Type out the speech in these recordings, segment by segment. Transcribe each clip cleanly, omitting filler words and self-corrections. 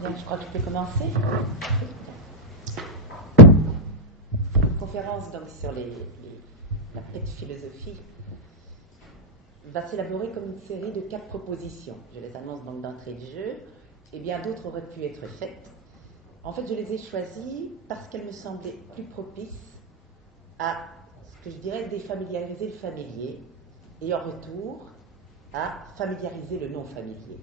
Bien, je crois que je peux commencer. Une conférence donc, sur la paix de philosophie va s'élaborer comme une série de 4 propositions. Je les annonce donc d'entrée de jeu, et bien d'autres auraient pu être faites. En fait, je les ai choisies parce qu'elles me semblaient plus propices à ce que je dirais défamiliariser le familier et en retour à familiariser le non familier.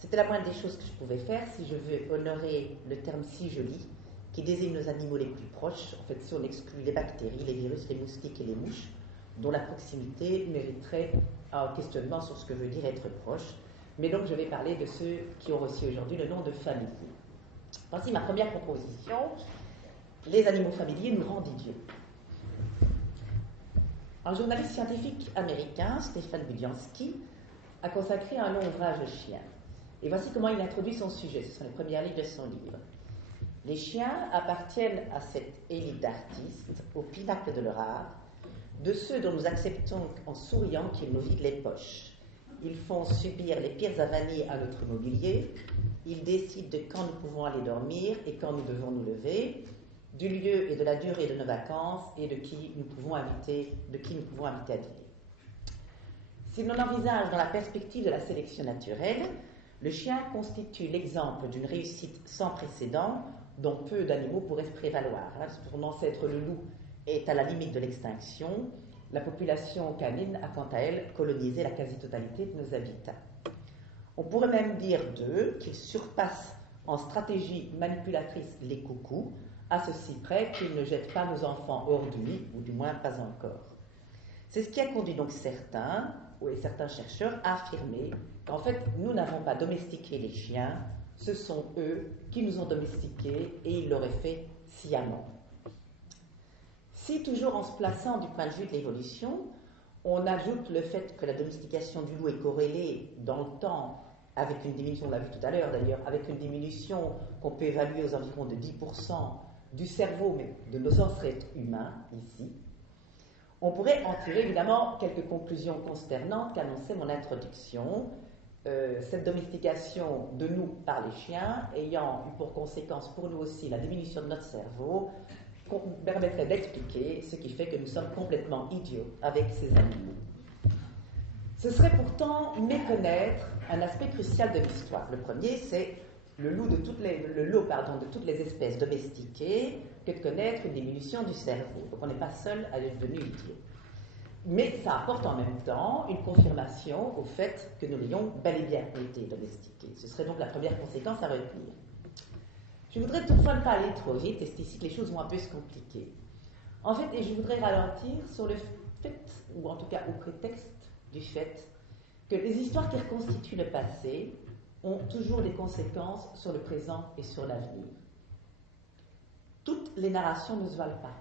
C'était la moindre des choses que je pouvais faire si je veux honorer le terme si joli qui désigne nos animaux les plus proches. En fait, si on exclut les bactéries, les virus, les moustiques et les mouches, dont la proximité mériterait un questionnement sur ce que veut dire être proche. Mais donc, je vais parler de ceux qui ont reçu aujourd'hui le nom de familier. Voici ma première proposition. Les animaux familiers nous rendent idiots. Un journaliste scientifique américain, Stephen Budiansky, a consacré un long ouvrage aux chiens. Et voici comment il introduit son sujet. Ce sont les premières lignes de son livre. Les chiens appartiennent à cette élite d'artistes, au pinacle de leur art, de ceux dont nous acceptons en souriant qu'ils nous vident les poches. Ils font subir les pires avanies à notre mobilier. Ils décident de quand nous pouvons aller dormir et quand nous devons nous lever, du lieu et de la durée de nos vacances et de qui nous pouvons inviter à dîner. Si l'on envisage dans la perspective de la sélection naturelle, le chien constitue l'exemple d'une réussite sans précédent dont peu d'animaux pourraient se prévaloir. Son ancêtre le loup est à la limite de l'extinction. La population canine a quant à elle colonisé la quasi-totalité de nos habitats. On pourrait même dire d'eux qu'ils surpassent en stratégie manipulatrice les coucous, à ceci près qu'ils ne jettent pas nos enfants hors du lit, ou du moins pas encore. C'est ce qui a conduit donc certains chercheurs à affirmer qu'en fait, nous n'avons pas domestiqué les chiens, ce sont eux qui nous ont domestiqués et ils l'auraient fait sciemment. Si, toujours en se plaçant du point de vue de l'évolution, on ajoute le fait que la domestication du loup est corrélée dans le temps avec une diminution, on l'a vu tout à l'heure d'ailleurs, avec une diminution qu'on peut évaluer aux environs de 10% du cerveau, mais de nos ancêtres humains, ici, on pourrait en tirer évidemment quelques conclusions consternantes qu'annonçait mon introduction. Cette domestication de nous par les chiens ayant eu pour conséquence pour nous aussi la diminution de notre cerveau, permettrait d'expliquer ce qui fait que nous sommes complètement idiots avec ces animaux. Ce serait pourtant méconnaître un aspect crucial de l'histoire. Le premier, c'est le lot de toutes les espèces domestiquées que de connaître une diminution du cerveau. Donc on n'est pas seul à être devenu idiot. Mais ça apporte en même temps une confirmation au fait que nous l'ayons bel et bien été domestiqués. Ce serait donc la première conséquence à retenir. Je voudrais toutefois ne pas aller trop vite, et c'est ici que les choses vont un peu se compliquer. En fait, et je voudrais ralentir sur le fait, ou en tout cas au prétexte du fait, que les histoires qui reconstituent le passé ont toujours des conséquences sur le présent et sur l'avenir. Toutes les narrations ne se valent pas.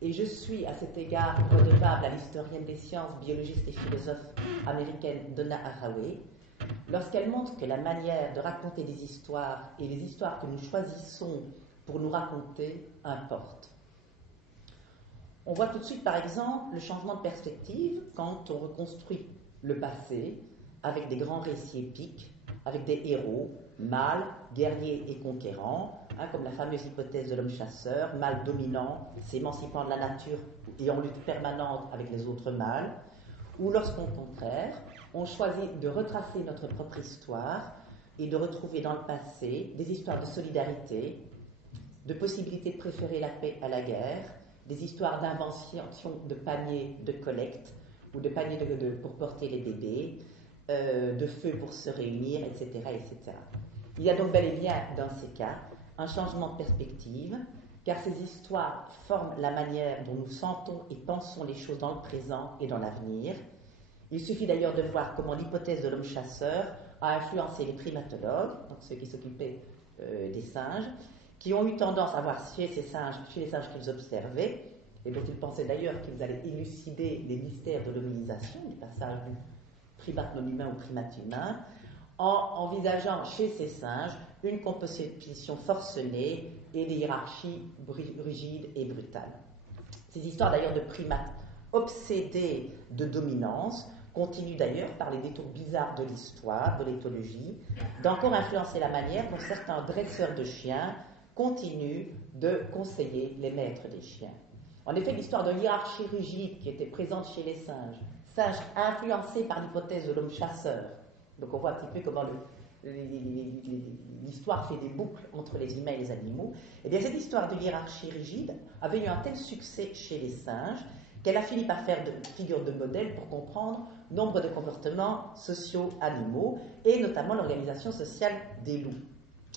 Et je suis à cet égard redevable à l'historienne des sciences, biologiste et philosophe américaine Donna Haraway, lorsqu'elle montre que la manière de raconter des histoires et les histoires que nous choisissons pour nous raconter importent. On voit tout de suite, par exemple, le changement de perspective quand on reconstruit le passé avec des grands récits épiques, avec des héros, mâles, guerriers et conquérants, comme la fameuse hypothèse de l'homme chasseur, mâle dominant, s'émancipant de la nature et en lutte permanente avec les autres mâles, ou lorsqu'au contraire, on choisit de retracer notre propre histoire et de retrouver dans le passé des histoires de solidarité, de possibilité de préférer la paix à la guerre, des histoires d'invention de paniers de collecte ou de paniers pour porter les bébés, de feux pour se réunir, etc., etc. Il y a donc bel et bien, dans ces cas, un changement de perspective, car ces histoires forment la manière dont nous sentons et pensons les choses dans le présent et dans l'avenir. Il suffit d'ailleurs de voir comment l'hypothèse de l'homme chasseur a influencé les primatologues, donc ceux qui s'occupaient des singes, qui ont eu tendance à voir chez les singes qu'ils observaient, et dont ils pensaient d'ailleurs qu'ils allaient élucider les mystères de l'hominisation, du passage du primate non humain au primate humain, en envisageant chez ces singes une composition forcenée et des hiérarchies rigides et brutales. Ces histoires d'ailleurs de primates obsédés de dominance continue d'ailleurs, par les détours bizarres de l'histoire, de l'éthologie, d'encore influencer la manière dont certains dresseurs de chiens continuent de conseiller les maîtres des chiens. En effet, l'histoire de hiérarchie rigide qui était présente chez les singes, singes influencés par l'hypothèse de l'homme chasseur, donc on voit un petit peu comment l'histoire fait des boucles entre les humains et les animaux, et bien cette histoire de hiérarchie rigide avait eu un tel succès chez les singes qu'elle a fini par faire de figure de modèle pour comprendre nombre de comportements sociaux animaux et notamment l'organisation sociale des loups.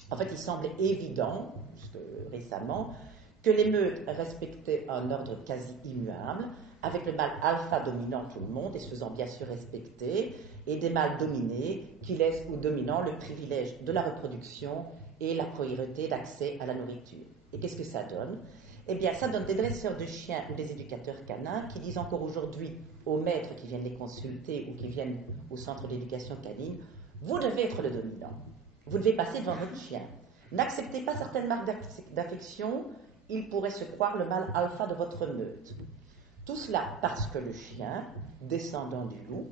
En fait, il semblait évident, jusque récemment, que les meutes respectaient un ordre quasi immuable, avec le mâle alpha dominant tout le monde et se faisant bien sûr respecter, et des mâles dominés qui laissent aux dominants le privilège de la reproduction et la priorité d'accès à la nourriture. Et qu'est-ce que ça donne? Eh bien, ça donne des dresseurs de chiens ou des éducateurs canins qui disent encore aujourd'hui aux maîtres qui viennent les consulter ou qui viennent au centre d'éducation canine, vous devez être le dominant, vous devez passer devant votre chien. N'acceptez pas certaines marques d'affection, il pourrait se croire le mâle alpha de votre meute. Tout cela parce que le chien, descendant du loup,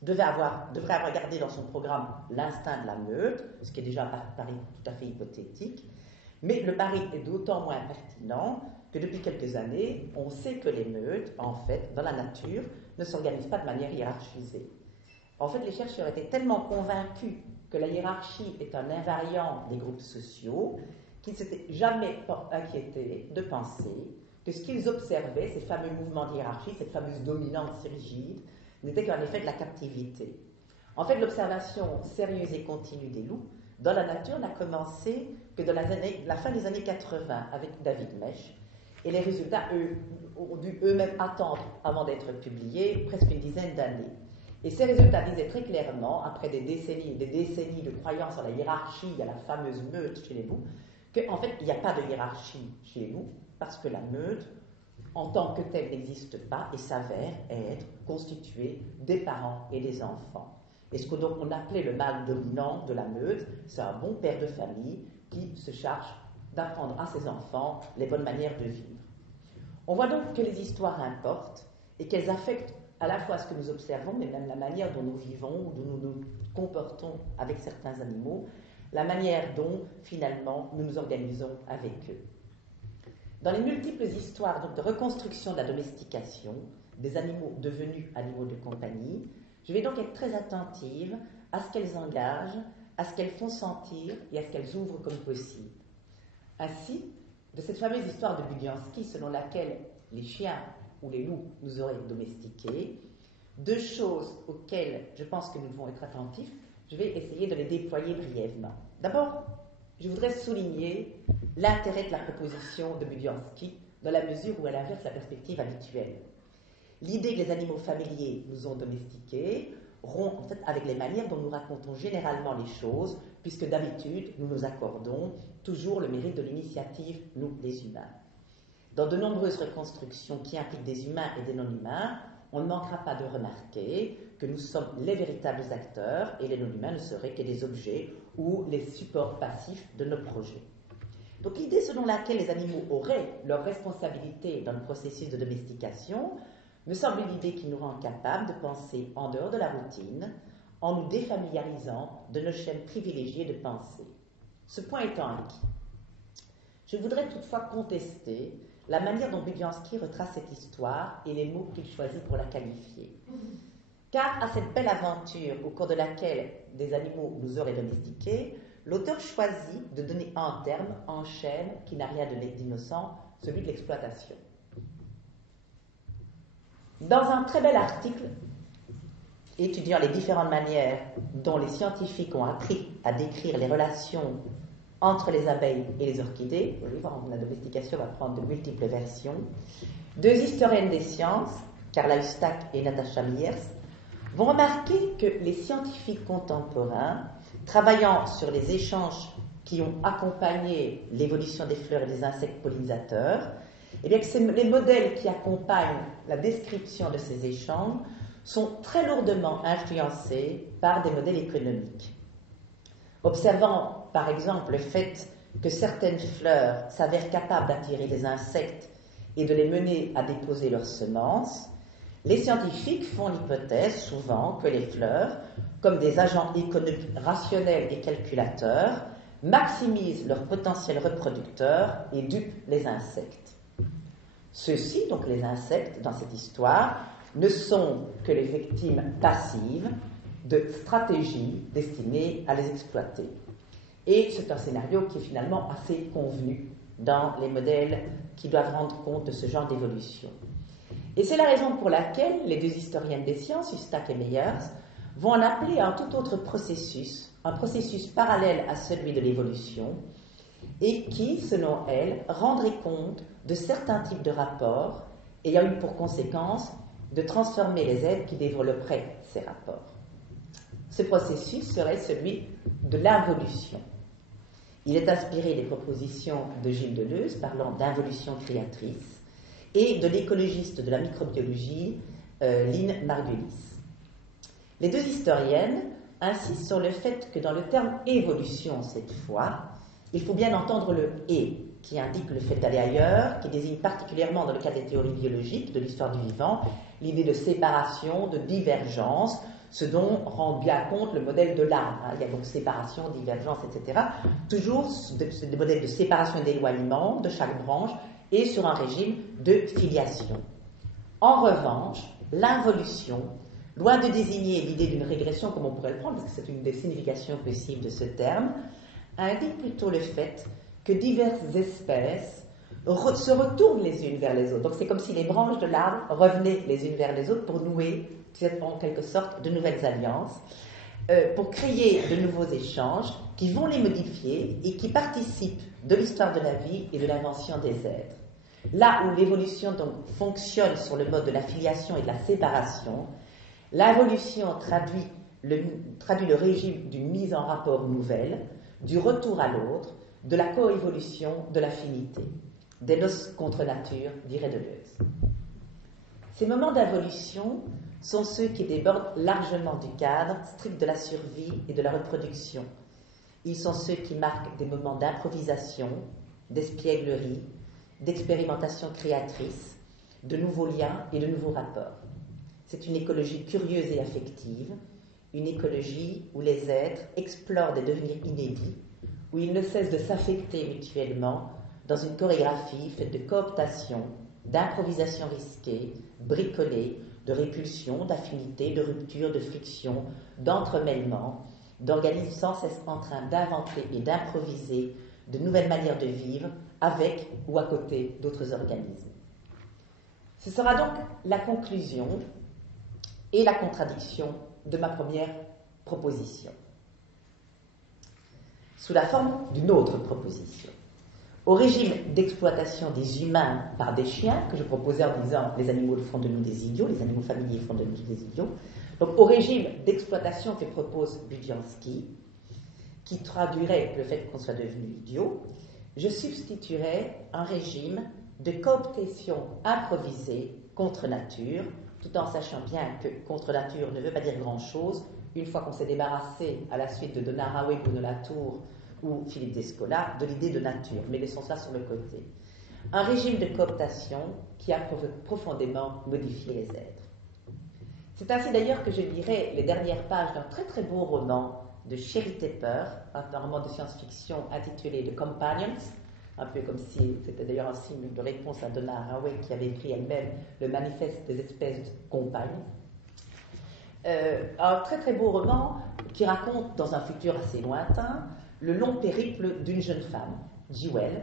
devrait avoir gardé dans son programme l'instinct de la meute, ce qui est déjà un pari tout à fait hypothétique, mais le pari est d'autant moins pertinent que depuis quelques années, on sait que les meutes, en fait, dans la nature, ne s'organisent pas de manière hiérarchisée. En fait, les chercheurs étaient tellement convaincus que la hiérarchie est un invariant des groupes sociaux qu'ils ne s'étaient jamais inquiétés de penser que ce qu'ils observaient, ces fameux mouvements de hiérarchie, cette fameuse dominance rigide, n'était qu'un effet de la captivité. En fait, l'observation sérieuse et continue des loups dans la nature n'a commencé que dans la fin des années 80 avec David Mech, et les résultats ont dû eux-mêmes attendre avant d'être publiés presque une dizaine d'années. Et ces résultats disaient très clairement, après des décennies et des décennies de croyance en la hiérarchie, à la fameuse meute chez les loups, qu'en fait, il n'y a pas de hiérarchie chez les loups, parce que la meute, en tant que telle, n'existe pas et s'avère être constituée des parents et des enfants. Et ce qu'on appelait le mâle dominant de la meute, c'est un bon père de famille qui se charge d'apprendre à ses enfants les bonnes manières de vivre. On voit donc que les histoires importent et qu'elles affectent à la fois ce que nous observons, mais même la manière dont nous vivons ou dont nous nous comportons avec certains animaux, la manière dont, finalement, nous nous organisons avec eux. Dans les multiples histoires donc, de reconstruction de la domestication des animaux devenus animaux de compagnie, je vais donc être très attentive à ce qu'elles engagent, à ce qu'elles font sentir et à ce qu'elles ouvrent comme possible. Ainsi, de cette fameuse histoire de Budiansky selon laquelle les chiens ou les loups nous auraient domestiqués, deux choses auxquelles je pense que nous devons être attentifs, je vais essayer de les déployer brièvement. D'abord, je voudrais souligner l'intérêt de la proposition de Budiansky dans la mesure où elle inverse la perspective habituelle. L'idée que les animaux familiers nous ont domestiqués rompt en fait avec les manières dont nous racontons généralement les choses, puisque d'habitude, nous nous accordons toujours le mérite de l'initiative, nous, les humains. Dans de nombreuses reconstructions qui impliquent des humains et des non-humains, on ne manquera pas de remarquer que nous sommes les véritables acteurs et les non-humains ne seraient que des objets ou les supports passifs de nos projets. Donc l'idée selon laquelle les animaux auraient leur responsabilité dans le processus de domestication me semble une idée qui nous rend capables de penser en dehors de la routine, en nous défamiliarisant de nos chaînes privilégiées de pensée. Ce point étant acquis, je voudrais toutefois contester la manière dont Budiansky retrace cette histoire et les mots qu'il choisit pour la qualifier. Car à cette belle aventure au cours de laquelle des animaux nous auraient domestiqués, l'auteur choisit de donner un terme, en chaîne, qui n'a rien d'innocent, celui de l'exploitation. Dans un très bel article étudiant les différentes manières dont les scientifiques ont appris à décrire les relations entre les abeilles et les orchidées, la domestication va prendre de multiples versions, deux historiennes des sciences, Carla Hustack et Natasha Myers, vont remarquer que les scientifiques contemporains, travaillant sur les échanges qui ont accompagné l'évolution des fleurs et des insectes pollinisateurs, eh bien que les modèles qui accompagnent la description de ces échanges sont très lourdement influencés par des modèles économiques. Observant par exemple le fait que certaines fleurs s'avèrent capables d'attirer des insectes et de les mener à déposer leurs semences, Les scientifiques font l'hypothèse souvent que les fleurs, comme des agents économiques rationnels et calculateurs, maximisent leur potentiel reproducteur et dupent les insectes. Ceux-ci, donc les insectes, dans cette histoire, ne sont que les victimes passives de stratégies destinées à les exploiter. Et c'est un scénario qui est finalement assez convenu dans les modèles qui doivent rendre compte de ce genre d'évolution. Et c'est la raison pour laquelle les deux historiennes des sciences, Hustack et Meyers, vont en appeler à un tout autre processus, un processus parallèle à celui de l'évolution, et qui, selon elles, rendrait compte de certains types de rapports ayant eu pour conséquence de transformer les êtres qui développeraient ces rapports. Ce processus serait celui de l'involution. Il est inspiré des propositions de Gilles Deleuze parlant d'involution créatrice et de l'écologiste de la microbiologie Lynn Margulis. Les deux historiennes insistent sur le fait que dans le terme évolution cette fois, il faut bien entendre le « et » qui indique le fait d'aller ailleurs, qui désigne particulièrement dans le cas des théories biologiques de l'histoire du vivant l'idée de séparation, de divergence, ce dont rend bien compte le modèle de l'arbre. Il y a donc séparation, divergence, etc. Toujours des modèles de séparation et d'éloignement de chaque branche et sur un régime de filiation. En revanche, l'involution, loin de désigner l'idée d'une régression comme on pourrait le prendre, parce que c'est une des significations possibles de ce terme, indique plutôt le fait que diverses espèces se retournent les unes vers les autres. Donc c'est comme si les branches de l'arbre revenaient les unes vers les autres pour nouer en quelque sorte de nouvelles alliances, pour créer de nouveaux échanges qui vont les modifier et qui participent de l'histoire de la vie et de l'invention des êtres. Là où l'évolution donc fonctionne sur le mode de la filiation et de la séparation, l'involution traduit le régime d'une mise en rapport nouvelle, du retour à l'autre, de la coévolution, de l'affinité. Des noces contre nature, dirait Deleuze. Ces moments d'involution sont ceux qui débordent largement du cadre strict de la survie et de la reproduction. Ils sont ceux qui marquent des moments d'improvisation, d'espièglerie, d'expérimentation créatrice, de nouveaux liens et de nouveaux rapports. C'est une écologie curieuse et affective, une écologie où les êtres explorent des devenirs inédits, où ils ne cessent de s'affecter mutuellement dans une chorégraphie faite de cooptation, d'improvisation risquée, bricolée, de répulsion, d'affinité, de rupture, de friction, d'entremêlement, d'organismes sans cesse en train d'inventer et d'improviser de nouvelles manières de vivre avec ou à côté d'autres organismes. Ce sera donc la conclusion et la contradiction de ma première proposition, sous la forme d'une autre proposition. Au régime d'exploitation des humains par des chiens, que je proposais en disant les animaux font de nous des idiots, les animaux familiers font de nous des idiots, donc au régime d'exploitation que propose Budiansky, qui traduirait le fait qu'on soit devenu idiot, je substituerais un régime de cooptation improvisée contre nature, tout en sachant bien que contre nature ne veut pas dire grand-chose, une fois qu'on s'est débarrassé à la suite de Donna Haraway, Bruno Latour ou Philippe Descola de l'idée de nature, mais laissons ça sur le côté. Un régime de cooptation qui a profondément modifié les êtres. C'est ainsi d'ailleurs que je lirai les dernières pages d'un très très beau roman de Sherry Tepper, un roman de science-fiction intitulé The Companions, un peu comme si c'était d'ailleurs un signe de réponse à Donna Haraway qui avait écrit elle-même le manifeste des espèces de compagnes. Un très très beau roman qui raconte dans un futur assez lointain le long périple d'une jeune femme, Jewel,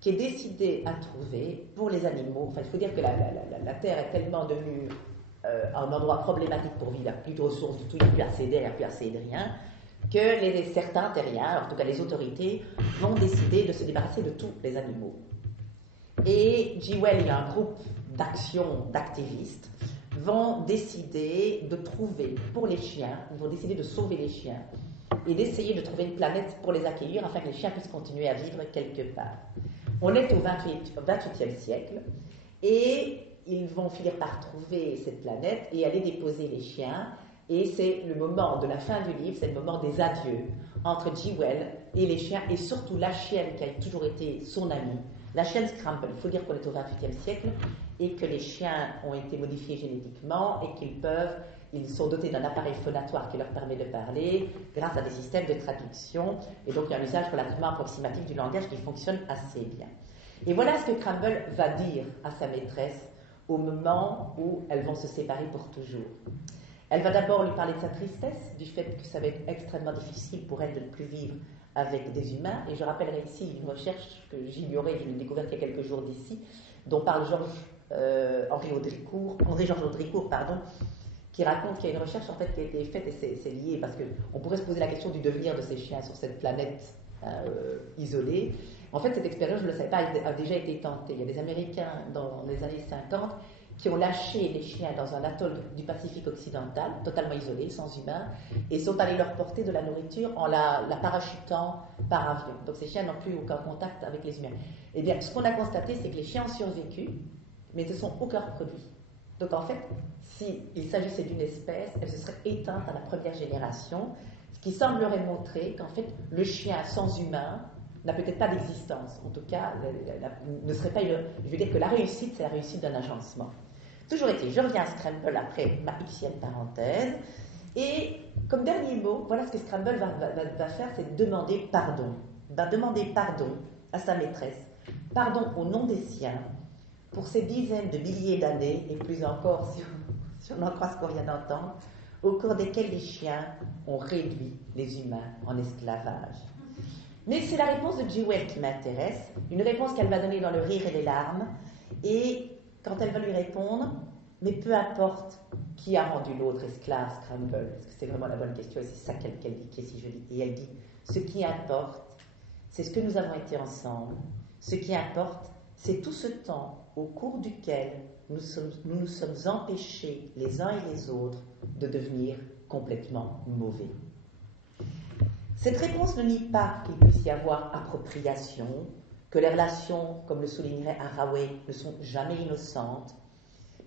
qui est décidée à trouver pour les animaux. Enfin, il faut dire que la Terre est tellement devenue un endroit problématique pour vivre, il n'y a plus de ressources du tout, il n'y a plus assez d'air, il n'y a plus assez de rien, que certains terriens, en tout cas les autorités, vont décider de se débarrasser de tous les animaux. Et Jewel et un groupe d'action, d'activistes, vont décider de trouver pour les chiens, ils vont décider de sauver les chiens et d'essayer de trouver une planète pour les accueillir afin que les chiens puissent continuer à vivre quelque part. On est au XXIe siècle et ils vont finir par trouver cette planète et aller déposer les chiens, et c'est le moment de la fin du livre, c'est le moment des adieux entre Jewel et les chiens, et surtout la chienne qui a toujours été son amie, La chienne Scramble, il faut dire qu'on est au XXIe siècle et que les chiens ont été modifiés génétiquement et ils sont dotés d'un appareil phonatoire qui leur permet de parler grâce à des systèmes de traduction. Et donc, il y a un usage relativement approximatif du langage qui fonctionne assez bien. Et voilà ce que Scramble va dire à sa maîtresse au moment où elles vont se séparer pour toujours. Elle va d'abord lui parler de sa tristesse, du fait que ça va être extrêmement difficile pour elle de ne plus vivre avec des humains. Et je rappellerai ici une recherche que j'ignorais, je l'ai découverte il y a quelques jours d'ici, dont parle André-Georges Audricourt, qui raconte qu'il y a une recherche en fait qui a été faite, et c'est lié, parce qu'on pourrait se poser la question du devenir de ces chiens sur cette planète isolée. En fait, cette expérience, je ne le savais pas, a déjà été tentée. Il y a des Américains dans les années 50 qui ont lâché les chiens dans un atoll du Pacifique occidental, totalement isolé, sans humains, et sont allés leur porter de la nourriture en la parachutant par avion. Donc ces chiens n'ont plus aucun contact avec les humains. Eh bien, ce qu'on a constaté, c'est que les chiens ont survécu, mais ne sont aucun produit. Donc en fait, s'il s'agissait d'une espèce, elle se serait éteinte à la première génération, ce qui semblerait montrer qu'en fait, le chien sans humain n'a peut-être pas d'existence. En tout cas, ne serait pas je veux dire que la réussite, c'est la réussite d'un agencement. Toujours est-il, je reviens à Scramble après ma xième parenthèse. Et comme dernier mot, voilà ce que Scramble va faire, c'est demander pardon. Va demander pardon à sa maîtresse. Pardon au nom des siens pour ces dizaines de milliers d'années, et plus encore si on en croit ce qu'on vient d'entendre, au cours desquelles les chiens ont réduit les humains en esclavage. Mais c'est la réponse de Jewel qui m'intéresse, une réponse qu'elle va donner dans le rire et les larmes, et quand elle va lui répondre, mais peu importe qui a rendu l'autre esclave, Scramble, parce que c'est vraiment la bonne question, et c'est ça qu'elle dit, qui est si jolie. Et elle dit, ce qui importe, c'est ce que nous avons été ensemble. Ce qui importe, c'est tout ce temps au cours duquel nous nous sommes empêchés, les uns et les autres, de devenir complètement mauvais. Cette réponse ne nie pas qu'il puisse y avoir appropriation, que les relations, comme le soulignerait Haraway, ne sont jamais innocentes,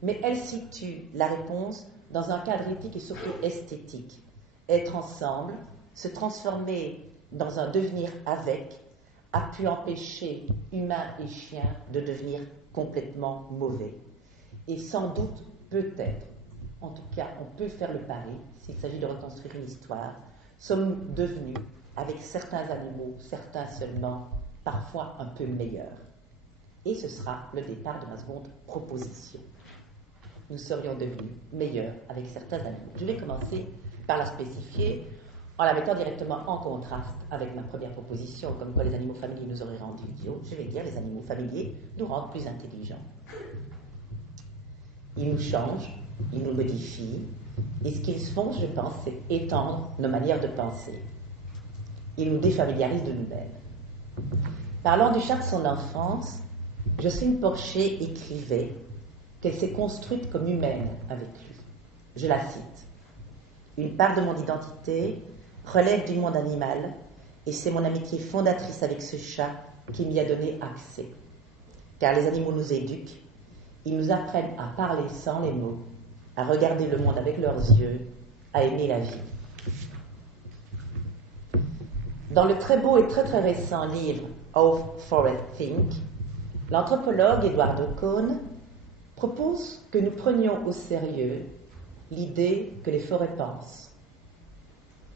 mais elle situe la réponse dans un cadre éthique et surtout esthétique. Être ensemble, se transformer dans un devenir avec, a pu empêcher humains et chiens de devenir complètement mauvais. Et sans doute, peut-être, en tout cas, on peut faire le pari, s'il s'agit de reconstruire une histoire, sommes devenus, avec certains animaux, certains seulement, parfois un peu meilleurs. Et ce sera le départ de ma seconde proposition. Nous serions devenus meilleurs avec certains animaux. Je vais commencer par la spécifier en la mettant directement en contraste avec ma première proposition, comme quoi les animaux familiers nous auraient rendus idiots. Je vais dire les animaux familiers nous rendent plus intelligents. Ils nous changent, ils nous modifient, et ce qu'ils font, je pense, c'est étendre nos manières de penser. Ils nous défamiliarisent de nous-mêmes. Parlant du chat de son enfance, Jocelyne Porcher écrivait qu'elle s'est construite comme humaine avec lui. Je la cite. « Une part de mon identité relève du monde animal et c'est mon amitié fondatrice avec ce chat qui m'y a donné accès. Car les animaux nous éduquent, ils nous apprennent à parler sans les mots, à regarder le monde avec leurs yeux, à aimer la vie. » Dans le très beau et très très récent livre How Forests Think, l'anthropologue Edward Cohn propose que nous prenions au sérieux l'idée que les forêts pensent.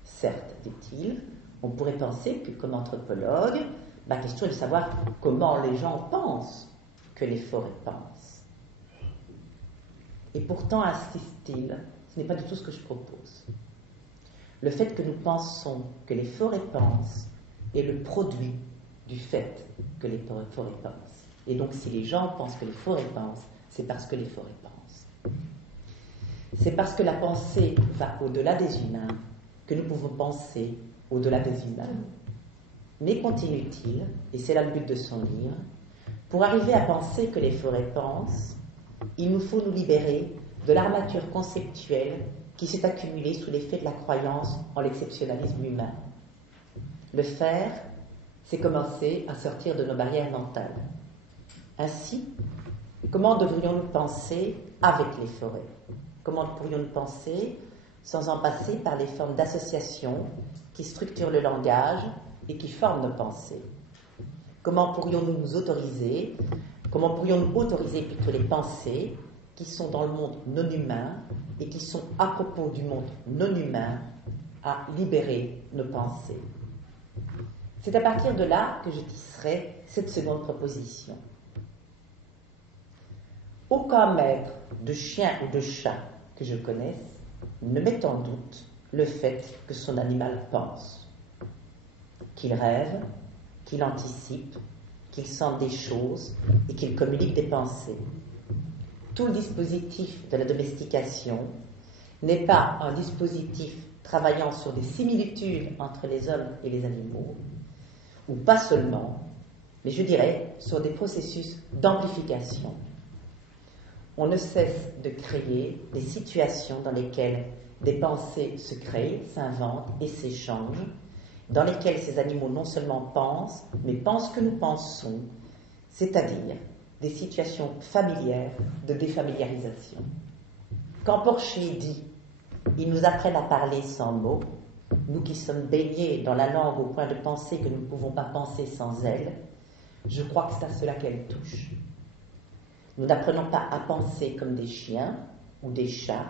Certes, dit-il, on pourrait penser que, comme anthropologue, ma question est de savoir comment les gens pensent que les forêts pensent. Et pourtant, insiste-t-il, ce n'est pas du tout ce que je propose. Le fait que nous pensons que les forêts pensent est le produit du fait que les forêts pensent. Et donc, si les gens pensent que les forêts pensent, c'est parce que les forêts pensent. C'est parce que la pensée va au-delà des humains que nous pouvons penser au-delà des humains. Mais continue-t-il, et c'est là le but de son livre, pour arriver à penser que les forêts pensent, il nous faut nous libérer de l'armature conceptuelle qui s'est accumulée sous l'effet de la croyance en l'exceptionnalisme humain. Le faire, c'est commencer à sortir de nos barrières mentales. Ainsi, comment devrions-nous penser avec les forêts ? Comment pourrions-nous penser sans en passer par les formes d'association qui structurent le langage et qui forment nos pensées ? comment pourrions-nous autoriser plutôt les pensées qui sont dans le monde non humain et qui sont à propos du monde non humain à libérer nos pensées. C'est à partir de là que je tisserai cette seconde proposition. Aucun maître de chien ou de chat que je connaisse ne met en doute le fait que son animal pense, qu'il rêve, qu'il anticipe, qu'il sente des choses et qu'il communique des pensées. Tout le dispositif de la domestication n'est pas un dispositif travaillant sur des similitudes entre les hommes et les animaux, ou pas seulement, mais je dirais sur des processus d'amplification. On ne cesse de créer des situations dans lesquelles des pensées se créent, s'inventent et s'échangent, dans lesquelles ces animaux non seulement pensent, mais pensent que nous pensons, c'est-à-dire des situations familières de défamiliarisation. Quand Porcher dit « Ils nous apprennent à parler sans mots », nous qui sommes baignés dans la langue au point de penser que nous ne pouvons pas penser sans elle, je crois que c'est à cela qu'elle touche. Nous n'apprenons pas à penser comme des chiens ou des chats,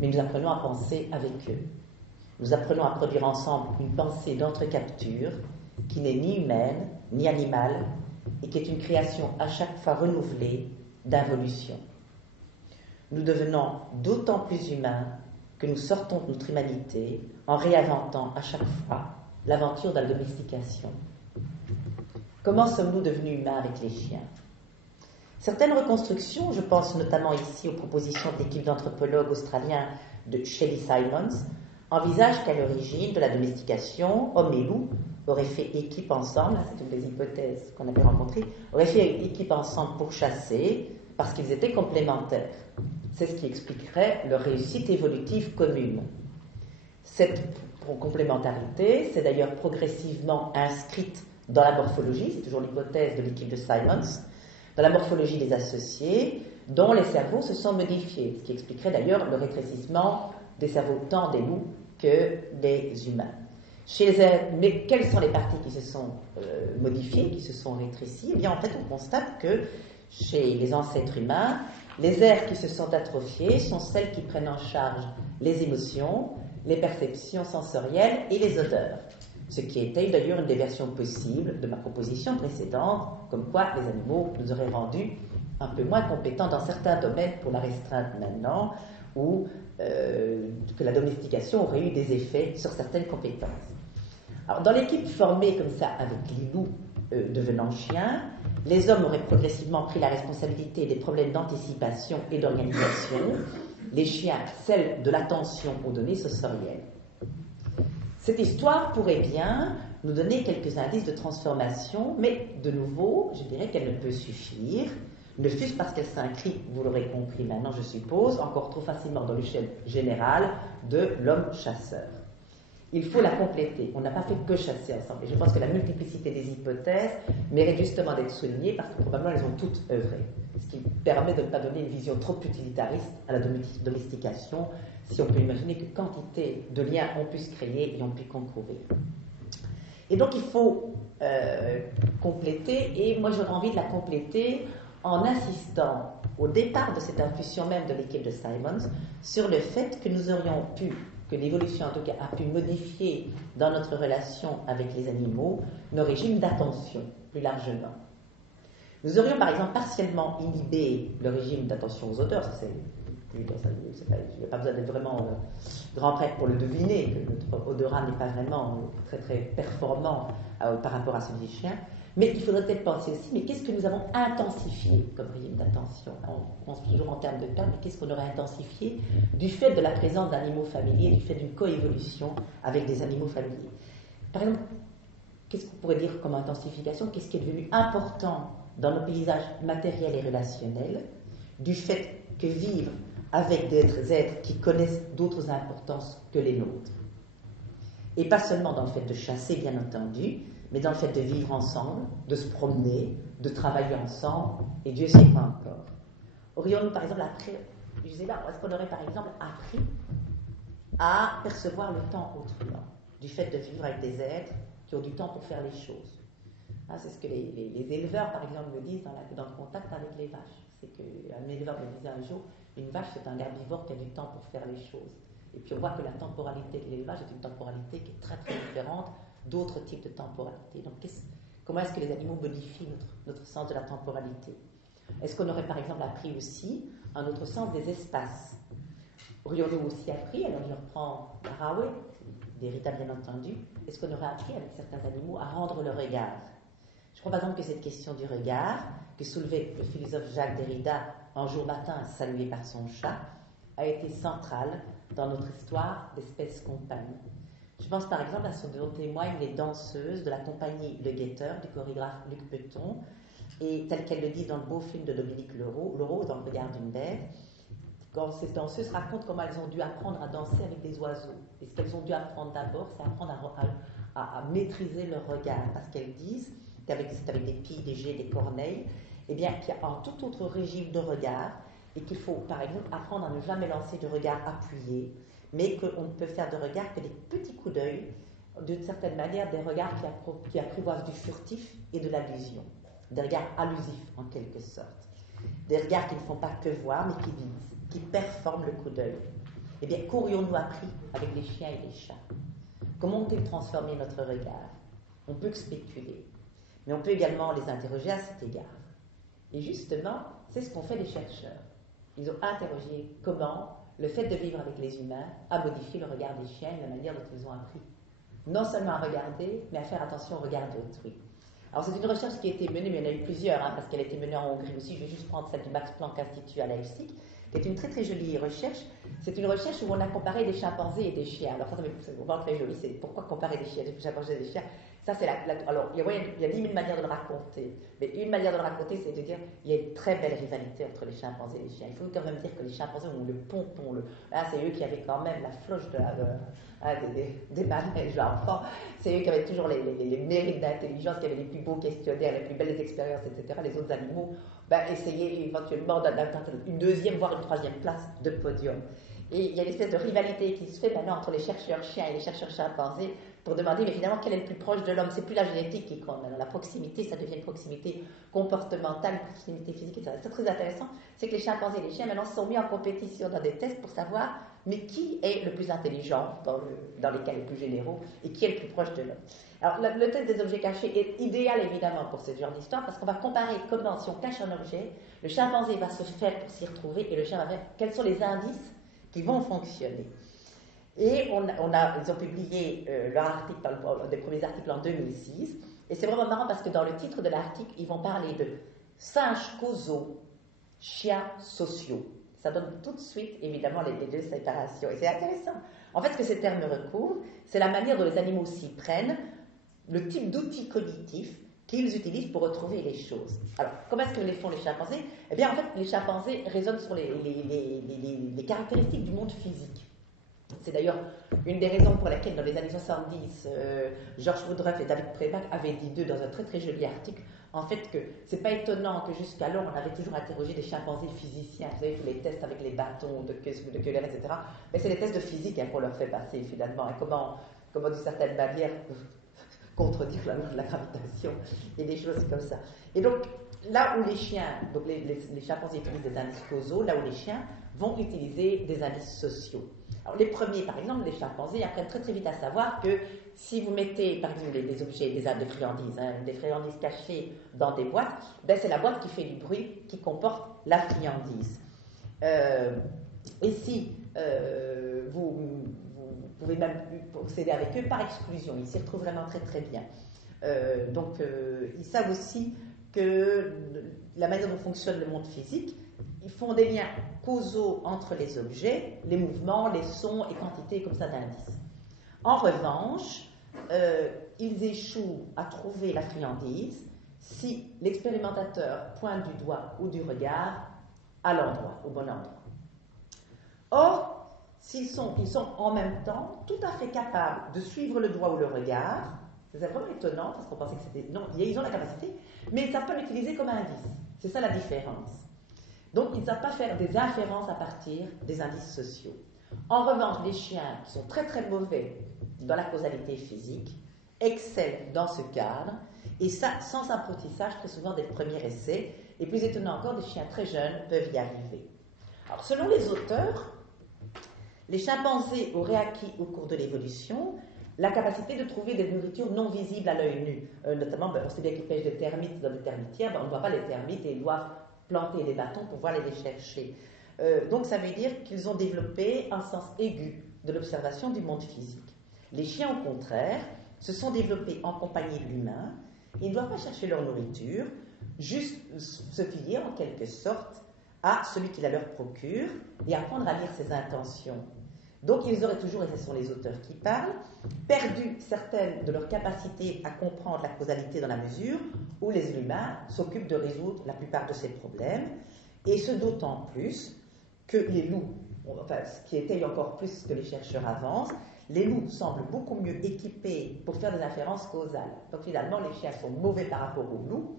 mais nous apprenons à penser avec eux. Nous apprenons à produire ensemble une pensée d'entrecapture qui n'est ni humaine, ni animale, et qui est une création à chaque fois renouvelée d'involution. Nous devenons d'autant plus humains que nous sortons de notre humanité en réinventant à chaque fois l'aventure de la domestication. Comment sommes-nous devenus humains avec les chiens ? Certaines reconstructions, je pense notamment ici aux propositions de l'équipe d'anthropologues australiens de Shelley Simons, envisagent qu'à l'origine de la domestication, hommes et loups auraient fait équipe ensemble, c'est une des hypothèses qu'on avait rencontrées, auraient fait équipe ensemble pour chasser parce qu'ils étaient complémentaires. C'est ce qui expliquerait leur réussite évolutive commune. Cette complémentarité s'est d'ailleurs progressivement inscrite dans la morphologie, c'est toujours l'hypothèse de l'équipe de Simons, dans la morphologie des associés, dont les cerveaux se sont modifiés, ce qui expliquerait d'ailleurs le rétrécissement des cerveaux tant des loups que des humains. Mais quelles sont les parties qui se sont modifiées, qui se sont rétrécies ? Eh bien, en fait, on constate que chez les ancêtres humains, les aires qui se sont atrophiées sont celles qui prennent en charge les émotions, les perceptions sensorielles et les odeurs. Ce qui était d'ailleurs une des versions possibles de ma proposition précédente, comme quoi les animaux nous auraient rendus un peu moins compétents dans certains domaines pour la restreinte maintenant, ou que la domestication aurait eu des effets sur certaines compétences. Alors, dans l'équipe formée comme ça avec les loups devenant chiens, les hommes auraient progressivement pris la responsabilité des problèmes d'anticipation et d'organisation, les chiens celle de l'attention aux données sensorielles. Cette histoire pourrait bien nous donner quelques indices de transformation, mais de nouveau, je dirais qu'elle ne peut suffire, ne fût-ce parce qu'elle s'inscrit, vous l'aurez compris maintenant, je suppose, encore trop facilement dans l'échelle générale de l'homme chasseur. Il faut la compléter. On n'a pas fait que chasser ensemble. Et je pense que la multiplicité des hypothèses mérite justement d'être soulignée parce que probablement elles ont toutes œuvré. Ce qui permet de ne pas donner une vision trop utilitariste à la domestication, si on peut imaginer que quantité de liens ont pu se créer et ont pu concourir. Et donc il faut compléter, et moi j'aurais envie de la compléter en insistant au départ de cette infusion même de l'équipe de Simons sur le fait que nous aurions pu, que l'évolution en tout cas a pu modifier dans notre relation avec les animaux nos régimes d'attention plus largement. Nous aurions par exemple partiellement inhibé le régime d'attention aux odeurs, ça c'est il n'y a pas besoin d'être vraiment grand prêtre pour le deviner, que notre odorat n'est pas vraiment très très performant par rapport à celui des chiens. Mais il faudrait peut-être penser aussi, mais qu'est-ce que nous avons intensifié comme régime d'attention ? On pense toujours en termes de temps, mais qu'est-ce qu'on aurait intensifié du fait de la présence d'animaux familiers, du fait d'une coévolution avec des animaux familiers ? Par exemple, qu'est-ce qu'on pourrait dire comme intensification ? Qu'est-ce qui est devenu important dans nos paysages matériels et relationnels, du fait que vivre avec des êtres qui connaissent d'autres importances que les nôtres ? Et pas seulement dans le fait de chasser, bien entendu, mais dans le fait de vivre ensemble, de se promener, de travailler ensemble, et Dieu sait pas encore. Aurions-nous par exemple appris, je disais là, est-ce qu'on aurait par exemple appris à percevoir le temps autrement, du fait de vivre avec des êtres qui ont du temps pour faire les choses ? Hein, c'est ce que les éleveurs, par exemple, me disent dans le contact avec les vaches. C'est qu'un éleveur me disait un jour, une vache, c'est un herbivore qui a du temps pour faire les choses. Et puis on voit que la temporalité de l'élevage est une temporalité qui est très très différente d'autres types de temporalité. Donc comment est-ce que les animaux modifient notre sens de la temporalité? Est-ce qu'on aurait par exemple appris aussi un autre sens des espaces? Aurions-nous aussi appris, alors je reprends Haraway, Derrida bien entendu, est-ce qu'on aurait appris avec certains animaux à rendre le regard? Je crois par exemple que cette question du regard, que soulevait le philosophe Jacques Derrida un jour matin salué par son chat, a été centrale dans notre histoire d'espèces compagnes. Je pense par exemple à ce dont témoignent les danseuses de la compagnie Le Guetteur du chorégraphe Luc Peton, et tel qu'elles le disent dans le beau film de Dominique Leroux, dans Le regard d'une bête, quand ces danseuses racontent comment elles ont dû apprendre à danser avec des oiseaux. Et ce qu'elles ont dû apprendre d'abord, c'est apprendre à maîtriser leur regard, parce qu'elles disent qu'avec des pies, des jets, des corneilles, eh bien, qu'il y a un tout autre régime de regard, et qu'il faut, par exemple, apprendre à ne jamais lancer de regard appuyé, mais qu'on ne peut faire de regard que des petits coups d'œil, d'une certaine manière, des regards qui apprivoisent du furtif et de l'allusion, des regards allusifs, en quelque sorte. Des regards qui ne font pas que voir, mais qui visent, qui performent le coup d'œil. Eh bien, qu'aurions-nous appris avec les chiens et les chats? Comment ont-ils transformé notre regard? On peut que spéculer, mais on peut également les interroger à cet égard. Et justement, c'est ce qu'ont fait les chercheurs. Ils ont interrogé comment le fait de vivre avec les humains a modifié le regard des chiens et la manière dont ils ont appris. Non seulement à regarder, mais à faire attention au regard d'autrui. Alors c'est une recherche qui a été menée, mais il y en a eu plusieurs, parce qu'elle a été menée en Hongrie aussi. Je vais juste prendre celle du Max Planck Institut à Leipzig, qui est une très très jolie recherche. C'est une recherche où on a comparé des chimpanzés et des chiens. Alors ça c'est vraiment très joli. C'est pourquoi comparer des chiens, des chimpanzés et des chiens? Ça c'est alors il y a 10 000 manières de le raconter, mais une manière de le raconter, c'est de dire il y a une très belle rivalité entre les chimpanzés et les chiens. Il faut quand même dire que les chimpanzés ont le pompon, c'est eux qui avaient quand même la floche des manèges enfants. C'est eux qui avaient toujours les mérites d'intelligence, qui avaient les plus beaux questionnaires, les plus belles expériences, etc. Les autres animaux essayaient éventuellement d'atteindre une deuxième, voire une troisième place de podium. Et il y a une espèce de rivalité qui se fait maintenant entre les chercheurs chiens et les chercheurs chimpanzés pour demander, mais finalement, quel est le plus proche de l'homme? C'est plus la génétique qui compte. Alors, la proximité, ça devient une proximité comportementale, une proximité physique, etc. C'est très intéressant, c'est que les chimpanzés et les chiens maintenant se sont mis en compétition dans des tests pour savoir, mais qui est le plus intelligent dans les cas les plus généraux et qui est le plus proche de l'homme. Alors, le test des objets cachés est idéal évidemment pour ce genre d'histoire parce qu'on va comparer comment, si on cache un objet, le chimpanzé va se faire pour s'y retrouver et le chien va faire quels sont les indices qui vont fonctionner. Et ils ont publié leur article, un des premiers articles en 2006, et c'est vraiment marrant parce que dans le titre de l'article, ils vont parler de singes causaux, chiens sociaux. Ça donne tout de suite, évidemment, les deux séparations. Et c'est intéressant. En fait, ce que ces termes recouvrent, c'est la manière dont les animaux s'y prennent, le type d'outils cognitifs qu'ils utilisent pour retrouver les choses. Alors, comment est-ce que les font les chimpanzés? Eh bien, en fait, les chimpanzés raisonnent sur les caractéristiques du monde physique. C'est d'ailleurs une des raisons pour lesquelles, dans les années 70, George Woodruff et David Pribach avaient dit d'eux dans un très très joli article, en fait, que c'est pas étonnant que jusqu'alors on avait toujours interrogé des chimpanzés physiciens. Vous savez, tous les tests avec les bâtons de Köhler, etc. Mais c'est les tests de physique qu'on leur fait passer finalement. Et comment d'une certaine manière, contredire la loi de la gravitation et des choses comme ça. Et donc, là où les chiens, donc les chimpanzés utilisent des indices causaux, là où les chiens vont utiliser des indices sociaux. Alors, les premiers, par exemple, les chimpanzés apprennent très très vite à savoir que si vous mettez, par exemple, des objets, des friandises cachées dans des boîtes, c'est la boîte qui fait du bruit qui comporte la friandise. Et si vous pouvez même procéder avec eux par exclusion, ils s'y retrouvent vraiment très très bien. Donc, ils savent aussi que la manière dont fonctionne le monde physique, ils font des liens causaux entre les objets, les mouvements, les sons et quantités comme ça d'indices. En revanche, ils échouent à trouver la friandise si l'expérimentateur pointe du doigt ou du regard à l'endroit, au bon endroit. Or, ils sont en même temps tout à fait capables de suivre le doigt ou le regard. C'est vraiment étonnant parce qu'on pensait que c'était... Non, ils ont la capacité, mais ils ne savent pas l'utiliser comme indice. C'est ça la différence. Donc, ils ne savent pas faire des inférences à partir des indices sociaux. En revanche, les chiens qui sont très très mauvais dans la causalité physique, excellent dans ce cadre, et ça sans apprentissage très souvent dès le premier essai, et plus étonnant encore, des chiens très jeunes peuvent y arriver. Alors selon les auteurs, les chimpanzés auraient acquis au cours de l'évolution la capacité de trouver des nourritures non visibles à l'œil nu. Notamment, on sait bien qu'ils pêchent des termites dans des termitières, on ne voit pas les termites et ils doivent planter des bâtons pour pouvoir les chercher. Donc ça veut dire qu'ils ont développé un sens aigu de l'observation du monde physique. Les chiens, au contraire, se sont développés en compagnie de l'humain. Ils ne doivent pas chercher leur nourriture, juste se fier en quelque sorte à celui qui la leur procure et apprendre à lire ses intentions. Donc ils auraient toujours, et ce sont les auteurs qui parlent, perdu certaines de leurs capacités à comprendre la causalité dans la mesure où les humains s'occupent de résoudre la plupart de ces problèmes, et ce d'autant plus que les loups, enfin ce qui étaye encore plus que les chercheurs avancent, les loups semblent beaucoup mieux équipés pour faire des inférences causales. Donc finalement les chiens sont mauvais par rapport aux loups,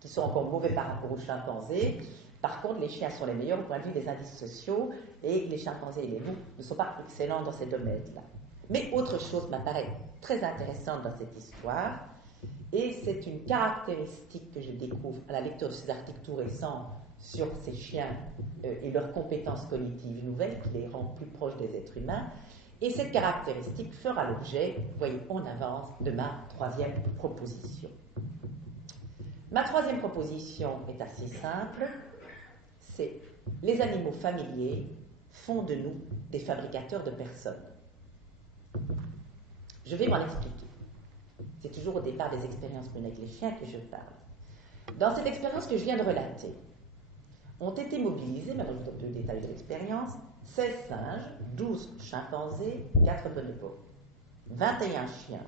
qui sont encore mauvais par rapport aux chimpanzés. Par contre, les chiens sont les meilleurs au point de vue des indices sociaux et les chimpanzés et les loups ne sont pas excellents dans ces domaines-là. Mais autre chose m'apparaît très intéressante dans cette histoire, et c'est une caractéristique que je découvre à la lecture de ces articles tout récents sur ces chiens et leurs compétences cognitives nouvelles qui les rendent plus proches des êtres humains. Et cette caractéristique fera l'objet, vous voyez, on avance, de ma troisième proposition. Ma troisième proposition est assez simple. C'est les animaux familiers font de nous des fabricateurs de personnes. Je vais m'en expliquer. C'est toujours au départ des expériences menées avec les chiens que je parle. Dans cette expérience que je viens de relater, ont été mobilisés, maintenant je vous donne le détail de l'expérience, 16 singes, 12 chimpanzés, 4 bonobos, 21 chiens,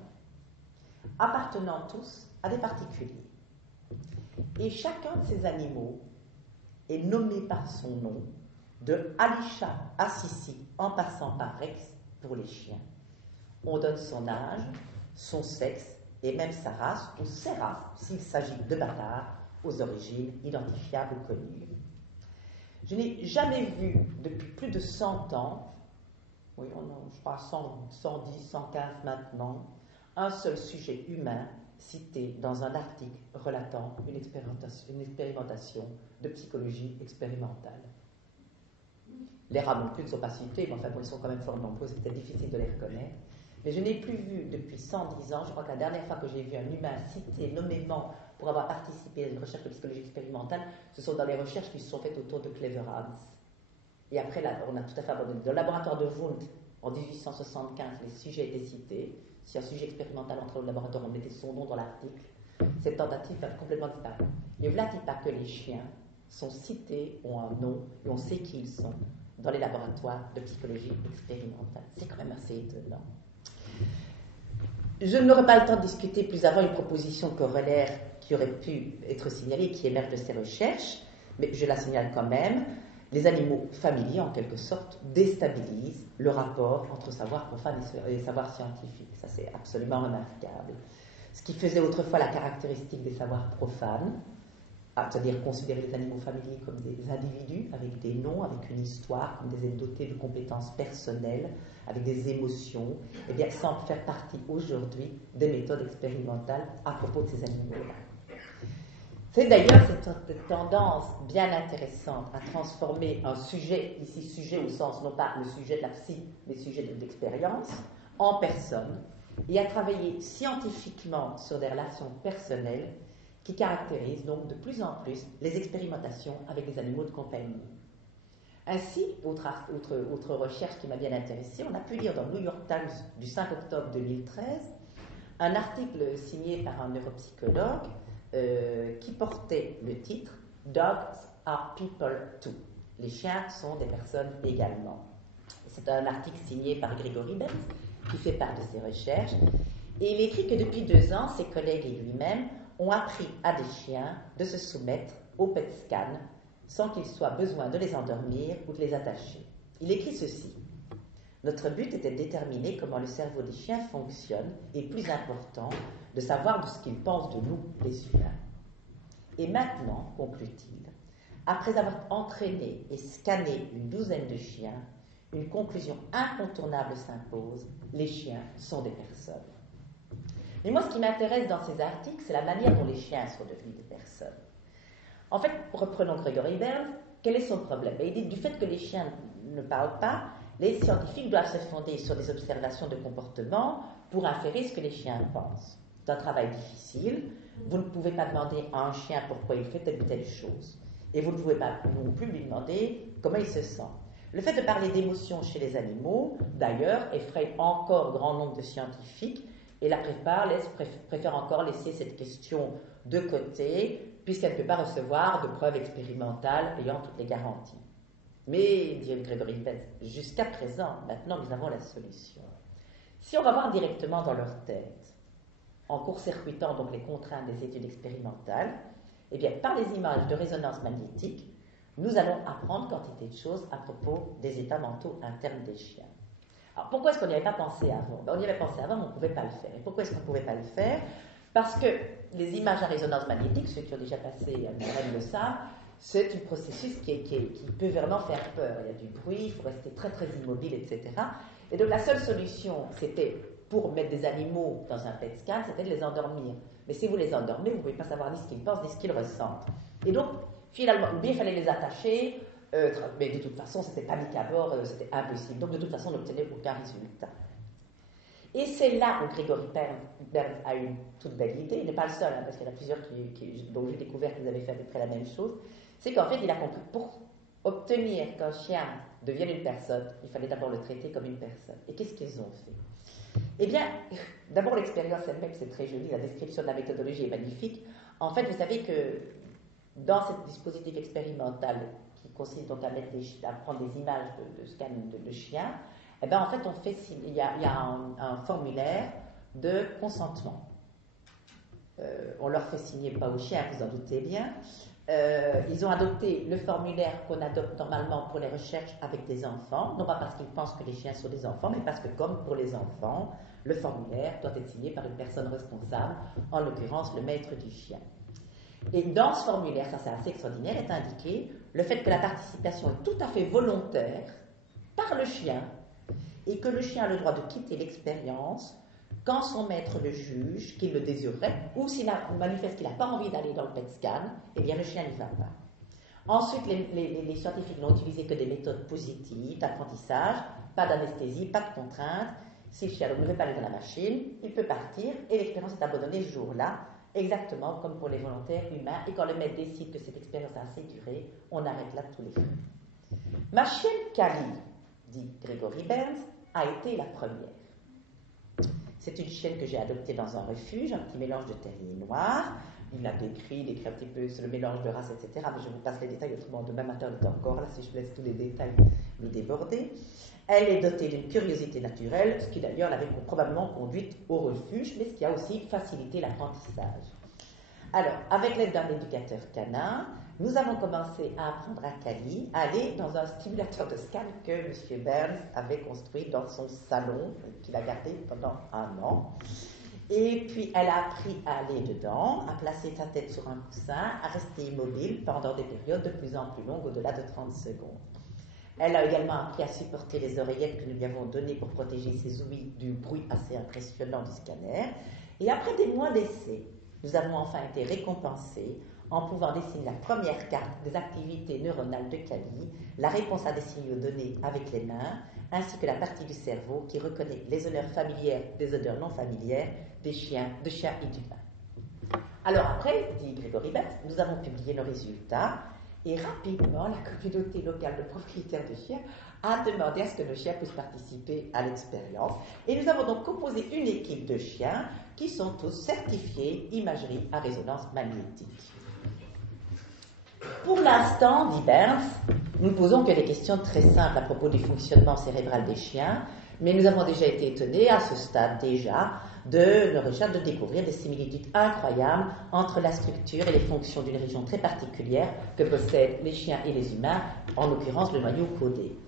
appartenant tous à des particuliers. Et chacun de ces animaux est nommé par son nom, de Alisha à Sissi, en passant par Rex pour les chiens. On donne son âge, son sexe et même sa race, ou ses races, s'il s'agit de bâtards, aux origines identifiables ou connues. Je n'ai jamais vu, depuis plus de 100 ans, oui, je crois 110, 115 maintenant, un seul sujet humain cité dans un article relatant une expérimentation de psychologie expérimentale. Les rats non plus ne sont pas cités, mais enfin bon, ils sont quand même fort nombreux, c'était difficile de les reconnaître. Mais je n'ai plus vu depuis 110 ans, je crois que la dernière fois que j'ai vu un humain cité nommément pour avoir participé à une recherche de psychologie expérimentale, ce sont dans les recherches qui se sont faites autour de Clever Hans. Et après, là, on a tout à fait abandonné. Dans le laboratoire de Wundt, en 1875, les sujets étaient cités. Si un sujet expérimental entrait au laboratoire, on mettait son nom dans l'article. Cette tentative a complètement disparu. Ne voilà-t-il pas que les chiens sont cités, ont un nom, et on sait qui ils sont dans les laboratoires de psychologie expérimentale. C'est quand même assez étonnant. Je n'aurai pas le temps de discuter plus avant une proposition corollaire qui aurait pu être signalée, qui émerge de ces recherches, mais je la signale quand même. Les animaux familiers, en quelque sorte, déstabilisent le rapport entre savoir profane et savoir scientifique. Ça, c'est absolument remarquable. Ce qui faisait autrefois la caractéristique des savoirs profanes, c'est-à-dire considérer les animaux familiers comme des individus avec des noms, avec une histoire, comme des êtres dotés de compétences personnelles, avec des émotions, eh bien, semble faire partie aujourd'hui des méthodes expérimentales à propos de ces animaux-là. C'est d'ailleurs cette tendance bien intéressante à transformer un sujet, ici sujet au sens non pas le sujet de la psy, mais sujet de l'expérience, en personne, et à travailler scientifiquement sur des relations personnelles qui caractérisent donc de plus en plus les expérimentations avec les animaux de compagnie. Ainsi, autre recherche qui m'a bien intéressée, on a pu lire dans le New York Times du 5 octobre 2013 un article signé par un neuropsychologue qui portait le titre « Dogs are people too ». Les chiens sont des personnes également. C'est un article signé par Gregory Benz qui fait part de ses recherches. Et il écrit que depuis 2 ans, ses collègues et lui-même ont appris à des chiens de se soumettre au PET scan sans qu'il soit besoin de les endormir ou de les attacher. Il écrit ceci. Notre but était de déterminer comment le cerveau des chiens fonctionne et, plus important, de savoir de ce qu'ils pensent de nous, les humains. Et maintenant, conclut-il, après avoir entraîné et scanné une 12aine de chiens, une conclusion incontournable s'impose, les chiens sont des personnes. Mais moi, ce qui m'intéresse dans ces articles, c'est la manière dont les chiens sont devenus des personnes. En fait, reprenons Gregory Berns, quel est son problème? Il dit du fait que les chiens ne parlent pas, les scientifiques doivent se fonder sur des observations de comportement pour inférer ce que les chiens pensent. C'est un travail difficile. Vous ne pouvez pas demander à un chien pourquoi il fait telle ou telle chose. Et vous ne pouvez pas non plus lui demander comment il se sent. Le fait de parler d'émotions chez les animaux, d'ailleurs, effraie encore grand nombre de scientifiques, et la plupart préfèrent encore laisser cette question de côté, puisqu'elle ne peut pas recevoir de preuves expérimentales ayant toutes les garanties. Mais, dit Gregory Berns, jusqu'à présent, maintenant nous avons la solution. Si on va voir directement dans leur tête, en court-circuitant donc les contraintes des études expérimentales, eh bien, par les images de résonance magnétique, nous allons apprendre quantité de choses à propos des états mentaux internes des chiens. Alors, pourquoi est-ce qu'on n'y avait pas pensé avant? On y avait pensé avant, mais on ne pouvait pas le faire. Et pourquoi est-ce qu'on ne pouvait pas le faire? Parce que les images à résonance magnétique, ceux qui ont déjà passé à l'IRM le savent, c'est un processus qui peut vraiment faire peur. Il y a du bruit, il faut rester très très immobile, etc. Et donc la seule solution, c'était pour mettre des animaux dans un PET scan, c'était de les endormir. Mais si vous les endormez, vous ne pouvez pas savoir ni ce qu'ils pensent, ni ce qu'ils ressentent. Et donc, finalement, ou bien il fallait les attacher, mais de toute façon, c'était panique à bord, c'était impossible. Donc, de toute façon, on n'obtenait aucun résultat. Et c'est là où Gregory Berns a une toute belle idée. Il n'est pas le seul, hein, parce qu'il y en a plusieurs dont j'ai découvert qu'ils avaient fait à peu près la même chose. C'est qu'en fait, il a compris pour obtenir qu'un chien devienne une personne, il fallait d'abord le traiter comme une personne. Et qu'est-ce qu'ils ont fait? Eh bien, d'abord, l'expérience elle-même, c'est très joli. La description de la méthodologie est magnifique. En fait, vous savez que dans ce dispositif expérimental qui consiste donc à prendre des images de scan de chiens, eh bien, en fait, il y a un formulaire de consentement. On leur fait signer, pas aux chiens, vous en doutez bien. Ils ont adopté le formulaire qu'on adopte normalement pour les recherches avec des enfants, non pas parce qu'ils pensent que les chiens sont des enfants, mais parce que, comme pour les enfants, le formulaire doit être signé par une personne responsable, en l'occurrence le maître du chien. Et dans ce formulaire, ça c'est assez extraordinaire, est indiqué le fait que la participation est tout à fait volontaire par le chien et que le chien a le droit de quitter l'expérience quand son maître le juge qu'il le désirerait, ou s'il manifeste qu'il n'a pas envie d'aller dans le PET scan, eh bien le chien n'y va pas. Ensuite, les scientifiques n'ont utilisé que des méthodes positives d'apprentissage, pas d'anesthésie, pas de contrainte. Si le chien ne veut pas aller dans la machine, il peut partir et l'expérience est abandonnée ce jour-là, exactement comme pour les volontaires humains. Et quand le maître décide que cette expérience a assez duré, on arrête là tous les feux. Ma chienne Cali, dit Gregory Berns, a été la première. C'est une chienne que j'ai adoptée dans un refuge, un petit mélange de terrier noir. Il a décrit un petit peu le mélange de races, etc. Mais je vous passe les détails, autrement demain matin on est encore là, si je laisse tous les détails nous déborder. Elle est dotée d'une curiosité naturelle, ce qui d'ailleurs l'avait probablement conduite au refuge, mais ce qui a aussi facilité l'apprentissage. Alors, avec l'aide d'un éducateur canin, nous avons commencé à apprendre à Cali à aller dans un stimulateur de scan que M. Berns avait construit dans son salon, qu'il a gardé pendant 1 an. Et puis, elle a appris à aller dedans, à placer sa tête sur un coussin, à rester immobile pendant des périodes de plus en plus longues, au-delà de 30 secondes. Elle a également appris à supporter les oreillettes que nous lui avons données pour protéger ses ouïes du bruit assez impressionnant du scanner. Et après des mois d'essais, nous avons enfin été récompensés en pouvant dessiner la première carte des activités neuronales de Cali, la réponse à des signaux donnés avec les mains, ainsi que la partie du cerveau qui reconnaît les odeurs familières des odeurs non familières de chiens et d'humains. Alors après, dit Gregory Berns, nous avons publié nos résultats et rapidement la communauté locale de propriétaires de chiens a demandé à ce que nos chiens puissent participer à l'expérience. Et nous avons donc composé une équipe de chiens qui sont tous certifiés imagerie à résonance magnétique. Pour l'instant, dit Berns, nous ne posons que des questions très simples à propos du fonctionnement cérébral des chiens, mais nous avons déjà été étonnés à ce stade déjà de nos recherches de découvrir des similitudes incroyables entre la structure et les fonctions d'une région très particulière que possèdent les chiens et les humains, en l'occurrence le noyau caudé.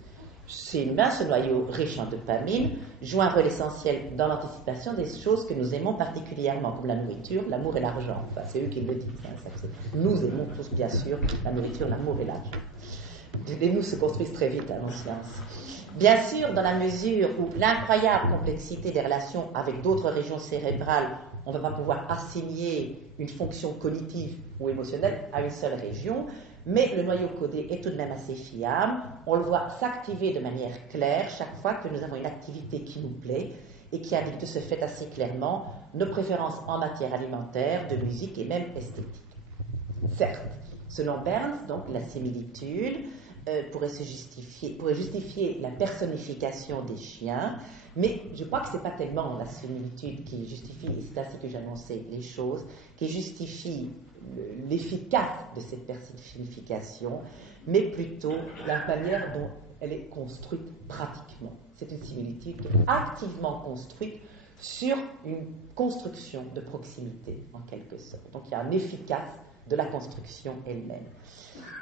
Chez l'humain, ce noyau riche en dopamine joue un rôle essentiel dans l'anticipation des choses que nous aimons particulièrement, comme la nourriture, l'amour et l'argent. Enfin, c'est eux qui le disent. Nous aimons tous, bien sûr, la nourriture, l'amour et l'argent. Les nous se construisent très vite en science. Bien sûr, dans la mesure où l'incroyable complexité des relations avec d'autres régions cérébrales, on ne va pas pouvoir assigner une fonction cognitive ou émotionnelle à une seule région, mais le noyau codé est tout de même assez fiable. On le voit s'activer de manière claire chaque fois que nous avons une activité qui nous plaît et qui indique de ce fait assez clairement nos préférences en matière alimentaire, de musique et même esthétique. Certes, selon Berns, donc, la similitude pourrait justifier la personnification des chiens, mais je crois que ce n'est pas tellement la similitude qui justifie, et c'est ainsi que j'annonçais les choses, qui justifie l'efficace de cette personnification, mais plutôt la manière dont elle est construite pratiquement. C'est une similitude qui est activement construite sur une construction de proximité, en quelque sorte. Donc il y a un efficace de la construction elle-même.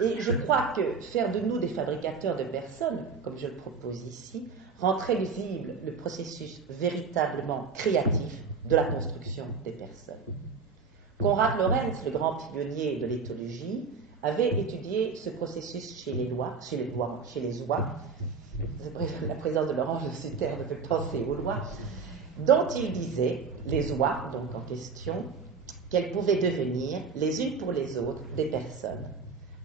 Et je crois que faire de nous des fabricateurs de personnes, comme je le propose ici, rend très lisible le processus véritablement créatif de la construction des personnes. Konrad Lorenz, le grand pionnier de l'éthologie, avait étudié ce processus chez les oies. La présence de l'orange de Sutter me fait penser aux lois, dont il disait, les oies, donc en question, qu'elles pouvaient devenir, les unes pour les autres, des personnes,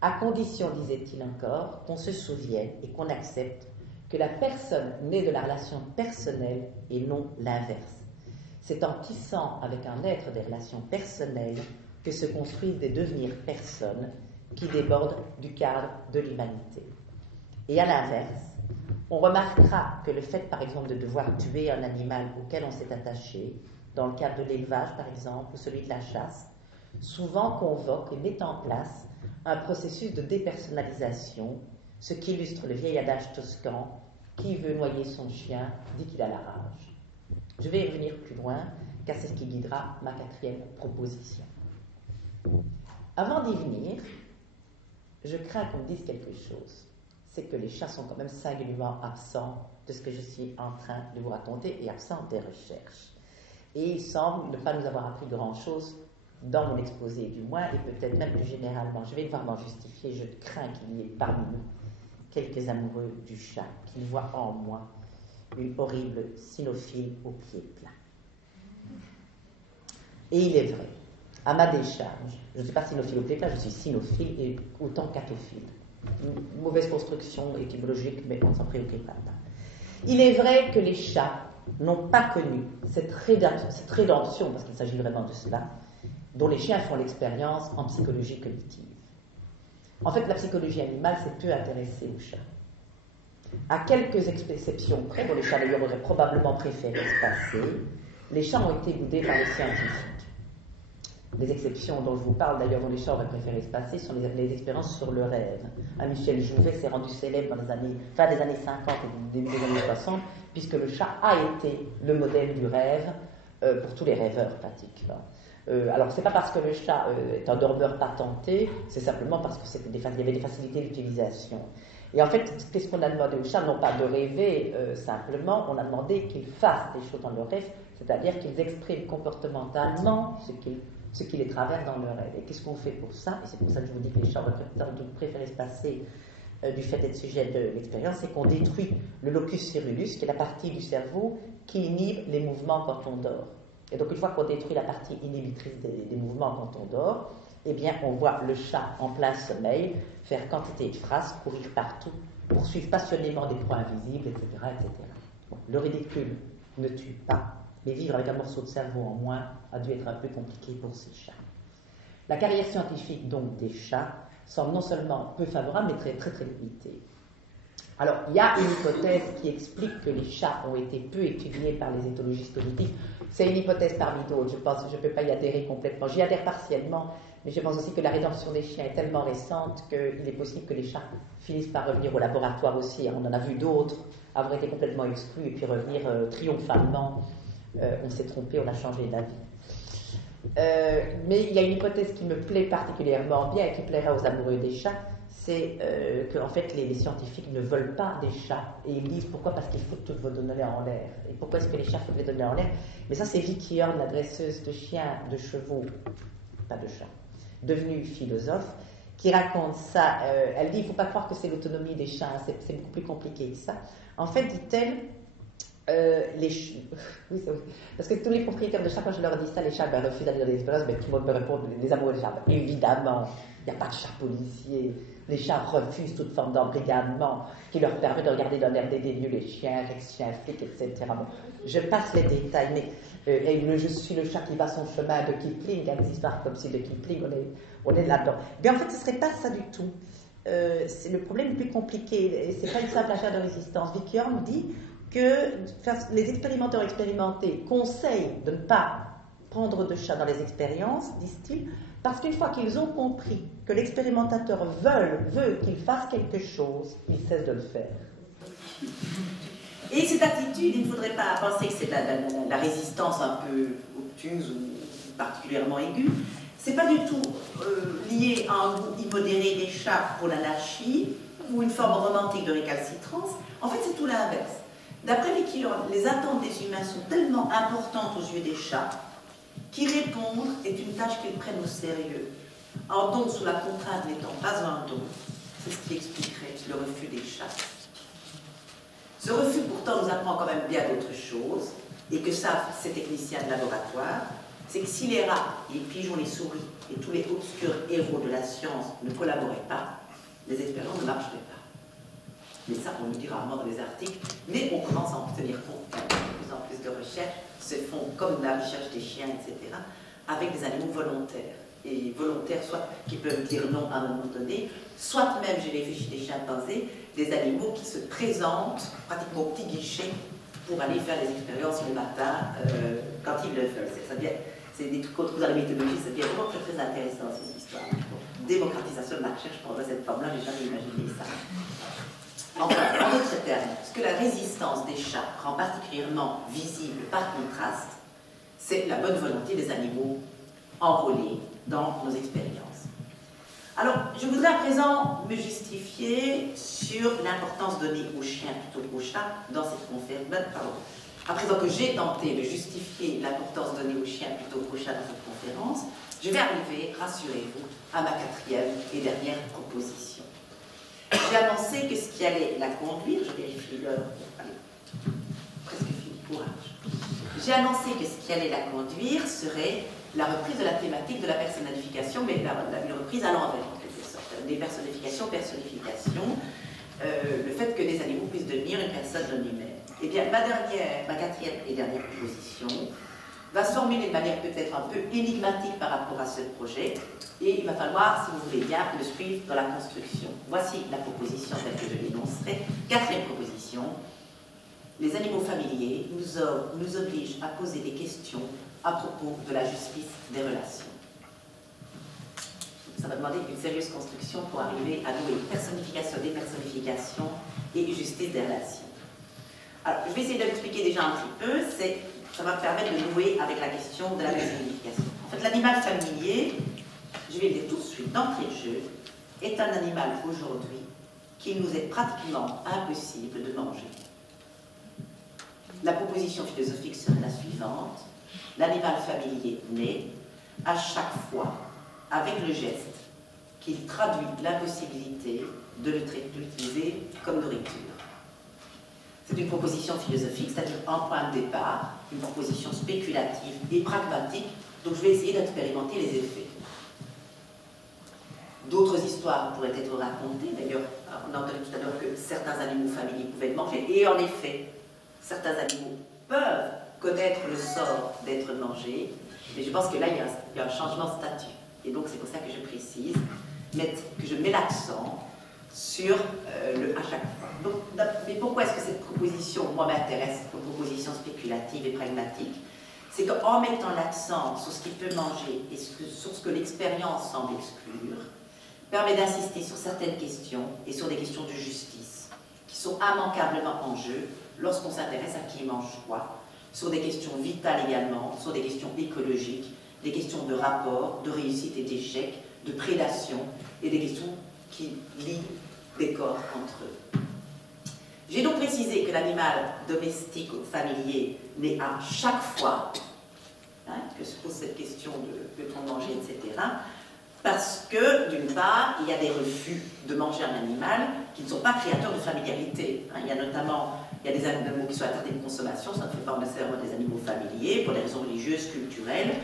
à condition, disait-il encore, qu'on se souvienne et qu'on accepte que la personne naît de la relation personnelle et non l'inverse. C'est en tissant avec un être des relations personnelles que se construisent des devenirs personnes qui débordent du cadre de l'humanité. Et à l'inverse, on remarquera que le fait, par exemple, de devoir tuer un animal auquel on s'est attaché, dans le cadre de l'élevage, par exemple, ou celui de la chasse, souvent convoque et met en place un processus de dépersonnalisation, ce qui illustre le vieil adage toscan « Qui veut noyer son chien dit qu'il a la rage ». Je vais y revenir plus loin, car c'est ce qui guidera ma quatrième proposition. Avant d'y venir, je crains qu'on me dise quelque chose. C'est que les chats sont quand même singulièrement absents de ce que je suis en train de vous raconter et absents des recherches. Et il semble ne pas nous avoir appris grand-chose dans mon exposé, du moins, et peut-être même plus généralement. Je vais devoir m'en justifier. Je crains qu'il y ait parmi nous quelques amoureux du chat qui voient en moi une horrible cynophile aux pieds plats. Et il est vrai, à ma décharge, je ne suis pas cynophile aux pieds plats, je suis cynophile et autant catophile. Une mauvaise construction étymologique, mais on ne s'en préoccupe pas. Il est vrai que les chats n'ont pas connu cette rédemption, parce qu'il s'agit vraiment de cela, dont les chiens font l'expérience en psychologie cognitive. En fait, la psychologie animale s'est peu intéressée aux chats. À quelques exceptions près, dont les chats d'ailleurs auraient probablement préféré se passer, les chats ont été boudés par les scientifiques. Les exceptions dont je vous parle, d'ailleurs, dont les chats auraient préféré se passer, sont les expériences sur le rêve. Michel Jouvet s'est rendu célèbre dans les fin des années 50 et début des années 60, puisque le chat a été le modèle du rêve pour tous les rêveurs pratiquement. Alors, c'est pas parce que le chat est un dormeur patenté, c'est simplement parce qu'il y avait des facilités d'utilisation. Et en fait, qu'est-ce qu'on a demandé aux chats? Non pas de rêver simplement, on a demandé qu'ils fassent des choses dans leur rêve, c'est-à-dire qu'ils expriment comportementalement ce qui les traverse dans leur rêve. Et qu'est-ce qu'on fait pour ça? Et c'est pour ça que je vous dis que les chats auraient préféré se passer du fait d'être sujet de l'expérience, c'est qu'on détruit le locus ceruleus, qui est la partie du cerveau qui inhibe les mouvements quand on dort. Et donc, une fois qu'on détruit la partie inhibitrice des mouvements quand on dort, eh bien, on voit le chat en plein sommeil faire quantité de phrases, courir partout, poursuivre passionnément des proies invisibles, etc. etc. Bon, le ridicule ne tue pas, mais vivre avec un morceau de cerveau en moins a dû être un peu compliqué pour ces chats. La carrière scientifique, donc, des chats semble non seulement peu favorable, mais très, très, très limitée. Alors, il y a une hypothèse qui explique que les chats ont été peu étudiés par les éthologistes cognitifs. C'est une hypothèse parmi d'autres. Je pense que je ne peux pas y adhérer complètement. J'y adhère partiellement, mais je pense aussi que la rédemption des chiens est tellement récente qu'il est possible que les chats finissent par revenir au laboratoire aussi. On en a vu d'autres avoir été complètement exclus et puis revenir triomphalement. On s'est trompé, on a changé d'avis. Mais il y a une hypothèse qui me plaît particulièrement bien et qui plaira aux amoureux des chats, c'est qu'en fait les scientifiques ne veulent pas des chats et ils disent pourquoi? Parce qu'il faut toutes vos données en l'air. Et pourquoi est-ce que les chats foutent les données en l'air? Mais ça, c'est Vicky Horn, la dresseuse de chiens, de chevaux, pas de chats, devenue philosophe, qui raconte ça. Elle dit il ne faut pas croire que c'est l'autonomie des chats, c'est beaucoup plus compliqué que ça. En fait, dit-elle, oui, parce que tous les propriétaires de chats, quand je leur dis ça, les chats refusent d'aller dans les expériences, mais tout le monde me répond les amoureux des chats. Évidemment, il n'y a pas de chat policier. Les chats refusent toute forme d'embrigadement qui leur permet de regarder d'un air dédaigneux les chiens, ex-chiens, flics, etc. Bon, je passe les détails, mais je suis le chat qui va son chemin de Kipling, des histoires comme si de Kipling, on est là-dedans. Mais en fait, ce ne serait pas ça du tout. C'est le problème plus compliqué, et ce n'est pas une simple affaire de résistance. Vicky Horn dit que les expérimenteurs expérimentés conseillent de ne pas prendre de chat dans les expériences, disent-ils, parce qu'une fois qu'ils ont compris que l'expérimentateur veut qu'il fasse quelque chose, ils cessent de le faire. Et cette attitude, il ne faudrait pas penser que c'est de la résistance un peu obtuse ou particulièrement aiguë. C'est pas du tout lié à un goût immodéré des chats pour l'anarchie ou une forme romantique de récalcitrance. En fait, c'est tout l'inverse. D'après Vicky Horn, les attentes des humains sont tellement importantes aux yeux des chats qu'y répondre est une tâche qu'ils prennent au sérieux. Un don sous la contrainte n'étant pas un don, c'est ce qui expliquerait le refus des chats. Ce refus, pourtant, nous apprend quand même bien d'autres choses, et que savent ces techniciens de laboratoire, c'est que si les rats, les pigeons, les souris et tous les obscurs héros de la science ne collaboraient pas, les expériences ne marcheraient pas. Mais ça, on le dit rarement dans les articles, mais on commence à en tenir compte. De plus en plus de recherches se font, comme la recherche des chiens, etc., avec des animaux volontaires. Et volontaires, soit qui peuvent dire non à un moment donné, soit même, j'ai réfléchi des chimpanzés, des animaux qui se présentent pratiquement au petit guichet pour aller faire des expériences le matin quand ils le veulent. C'est des trucs autres dans la méthodologie, c'est bien vraiment très, très intéressant ces histoires. Démocratisation de la recherche pendant cette forme-là, j'ai jamais imaginé ça. Enfin, en d'autres termes, ce que la résistance des chats rend particulièrement visible par contraste, c'est la bonne volonté des animaux enrôlés dans nos expériences. Alors, je voudrais à présent me justifier sur l'importance donnée aux chiens plutôt qu'aux chats dans cette conférence. À présent que j'ai tenté de justifier l'importance donnée aux chiens plutôt qu'aux chats dans cette conférence, je vais arriver, rassurez-vous, à ma quatrième et dernière proposition. J'ai annoncé que ce qui allait la conduire, je vérifie l'heure, allez, presque fini, courage. J'ai annoncé que ce qui allait la conduire serait la reprise de la thématique de la personnification, mais une reprise à l'envers, en quelque sorte. Des personnifications, le fait que des animaux puissent devenir une personne non humaine. Eh bien, ma quatrième et dernière proposition va se formuler de manière peut-être un peu énigmatique par rapport à ce projet, et il va falloir, si vous voulez bien, le suivre dans la construction. Voici la proposition telle que je l'énoncerai. Quatrième proposition, les animaux familiers nous obligent à poser des questions à propos de la justice des relations. Ça va demander une sérieuse construction pour arriver à nouer personnification, dépersonnification et justice des relations. Alors, je vais essayer de l'expliquer déjà un petit peu, ça va me permettre de nouer avec la question de la personnification. En fait, l'animal familier, je vais le dire tout de suite, d'entrée de jeu, est un animal aujourd'hui qu'il nous est pratiquement impossible de manger. La proposition philosophique serait la suivante. L'animal familier naît à chaque fois avec le geste qu'il traduit l'impossibilité de l'utiliser comme nourriture. C'est une proposition philosophique, c'est-à-dire un point de départ, une proposition spéculative et pragmatique, donc je vais essayer d'expérimenter les effets. D'autres histoires pourraient être racontées, d'ailleurs, on a entendu tout à l'heure que certains animaux familiers pouvaient manger, et en effet, certains animaux peuvent connaître le sort d'être mangés, mais je pense que là, il y a un changement de statut. Et donc, c'est pour ça que je précise, que je mets l'accent sur le à chaque fois. Donc, mais pourquoi est-ce que cette proposition, moi, m'intéresse comme proposition spéculative et pragmatique? C'est qu'en mettant l'accent sur ce qu'il peut manger et sur ce que l'expérience semble exclure, permet d'insister sur certaines questions et sur des questions de justice qui sont immanquablement en jeu lorsqu'on s'intéresse à qui mange quoi, sur des questions vitales également, sur des questions écologiques, des questions de rapport, de réussite et d'échec, de prédation et des questions qui lient des corps entre eux. J'ai donc précisé que l'animal domestique ou familier naît à chaque fois que se pose cette question de peut-on manger, etc. Parce que, d'une part, il y a des refus de manger un animal qui ne sont pas créateurs de familiarité. Il y a notamment Il y a des animaux qui sont interdits de consommation, ça ne fait pas nécessairement des animaux familiers, pour des raisons religieuses, culturelles.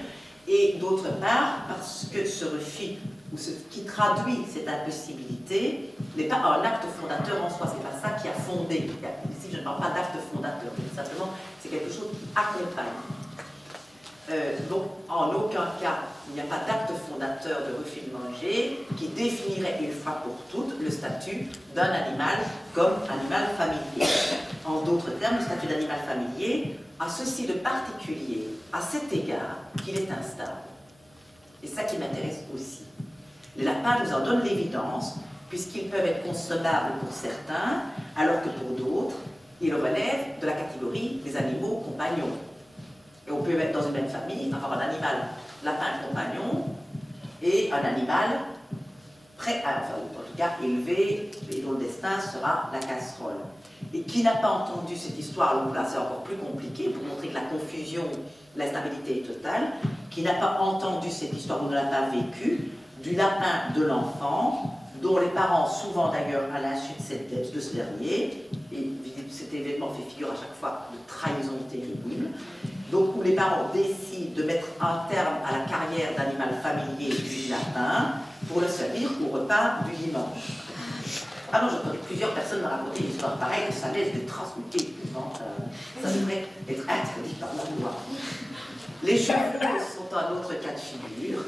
Et d'autre part, parce que ce refus, ou ce qui traduit cette impossibilité, n'est pas un acte fondateur en soi, c'est pas ça qui a fondé. Ici, je ne parle pas d'acte fondateur, mais simplement, c'est quelque chose qui accompagne. Donc, en aucun cas, il n'y a pas d'acte fondateur de refus de manger qui définirait une fois pour toutes le statut d'un animal comme animal familier. En d'autres termes, le statut d'animal familier a ceci de particulier à cet égard qu'il est instable. Et ça qui m'intéresse aussi. Les lapins nous en donnent l'évidence, puisqu'ils peuvent être consommables pour certains, alors que pour d'autres, ils relèvent de la catégorie des animaux compagnons. Et on peut mettre dans une même famille, avoir un animal lapin compagnon et un animal prêt à, enfin, en tout cas élevé, et dont le destin sera la casserole. Et qui n'a pas entendu cette histoire, donc là c'est encore plus compliqué, pour montrer que la confusion, l'instabilité est totale, qui n'a pas entendu cette histoire, ou ne l'a pas vécue, du lapin de l'enfant, dont les parents, souvent d'ailleurs à l'insu de ce dernier, et cet événement fait figure à chaque fois de trahison terrible, donc où les parents décident de mettre un terme à la carrière d'animal familier du lapin pour le servir au repas du dimanche. Ah non, j'ai entendu plusieurs personnes me raconter une histoire pareille, ça laisse des traces épouvant, ça devrait être interdit par la loi. Les chevaux sont un autre cas de figure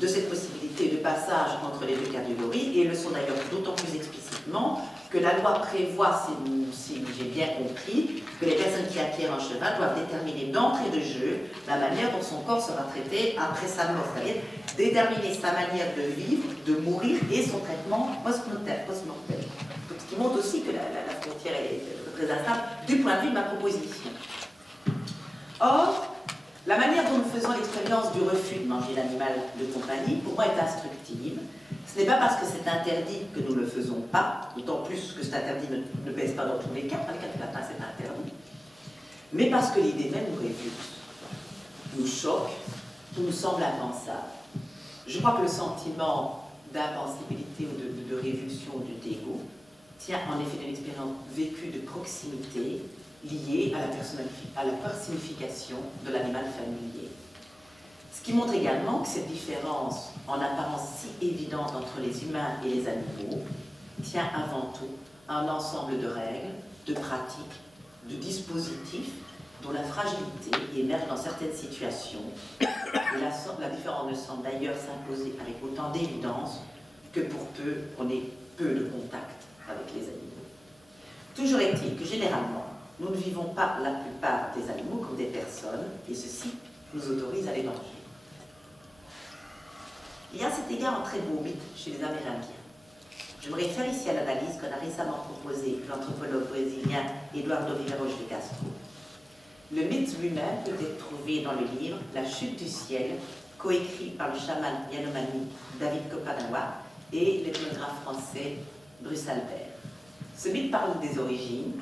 de cette possibilité de passage entre les deux catégories, et le sont d'ailleurs d'autant plus explicitement que la loi prévoit, si j'ai bien compris, que les personnes qui acquièrent un cheval doivent déterminer d'entrée de jeu la manière dont son corps sera traité après sa mort, c'est-à-dire déterminer sa manière de vivre, de mourir et son traitement post-mortem. Donc, ce qui montre aussi que la frontière est très instable du point de vue de ma proposition. Or, la manière dont nous faisons l'expérience du refus de manger l'animal de compagnie, pour moi, est instructive. Ce n'est pas parce que c'est interdit que nous ne le faisons pas, d'autant plus que cet interdit ne pèse pas dans tous les cas, dans les cas du lapin, c'est interdit, mais parce que l'idée même nous révulse, nous choque, ou nous semble impensable. Je crois que le sentiment d'impensabilité ou de révulsion ou de dégoût tient en effet d'une expérience vécue de proximité liée à la personnification de l'animal familier. Ce qui montre également que cette différence, en apparence si évidente entre les humains et les animaux, tient avant tout à un ensemble de règles, de pratiques, de dispositifs dont la fragilité émerge dans certaines situations. Et la différence ne semble d'ailleurs s'imposer avec autant d'évidence que pour peu qu'on ait peu de contact avec les animaux. Toujours est-il que généralement, nous ne vivons pas la plupart des animaux comme des personnes, et ceci nous autorise à les danger. Il y a à cet égard un très beau mythe chez les Amérindiens. Je me réfère ici à l'analyse qu'en a récemment proposée l'anthropologue brésilien Eduardo Viveros de Castro. Le mythe lui-même peut être trouvé dans le livre La chute du ciel, coécrit par le chaman Yanomami David Kopanawa et l'ethnographe français Bruce Albert. Ce mythe parle des origines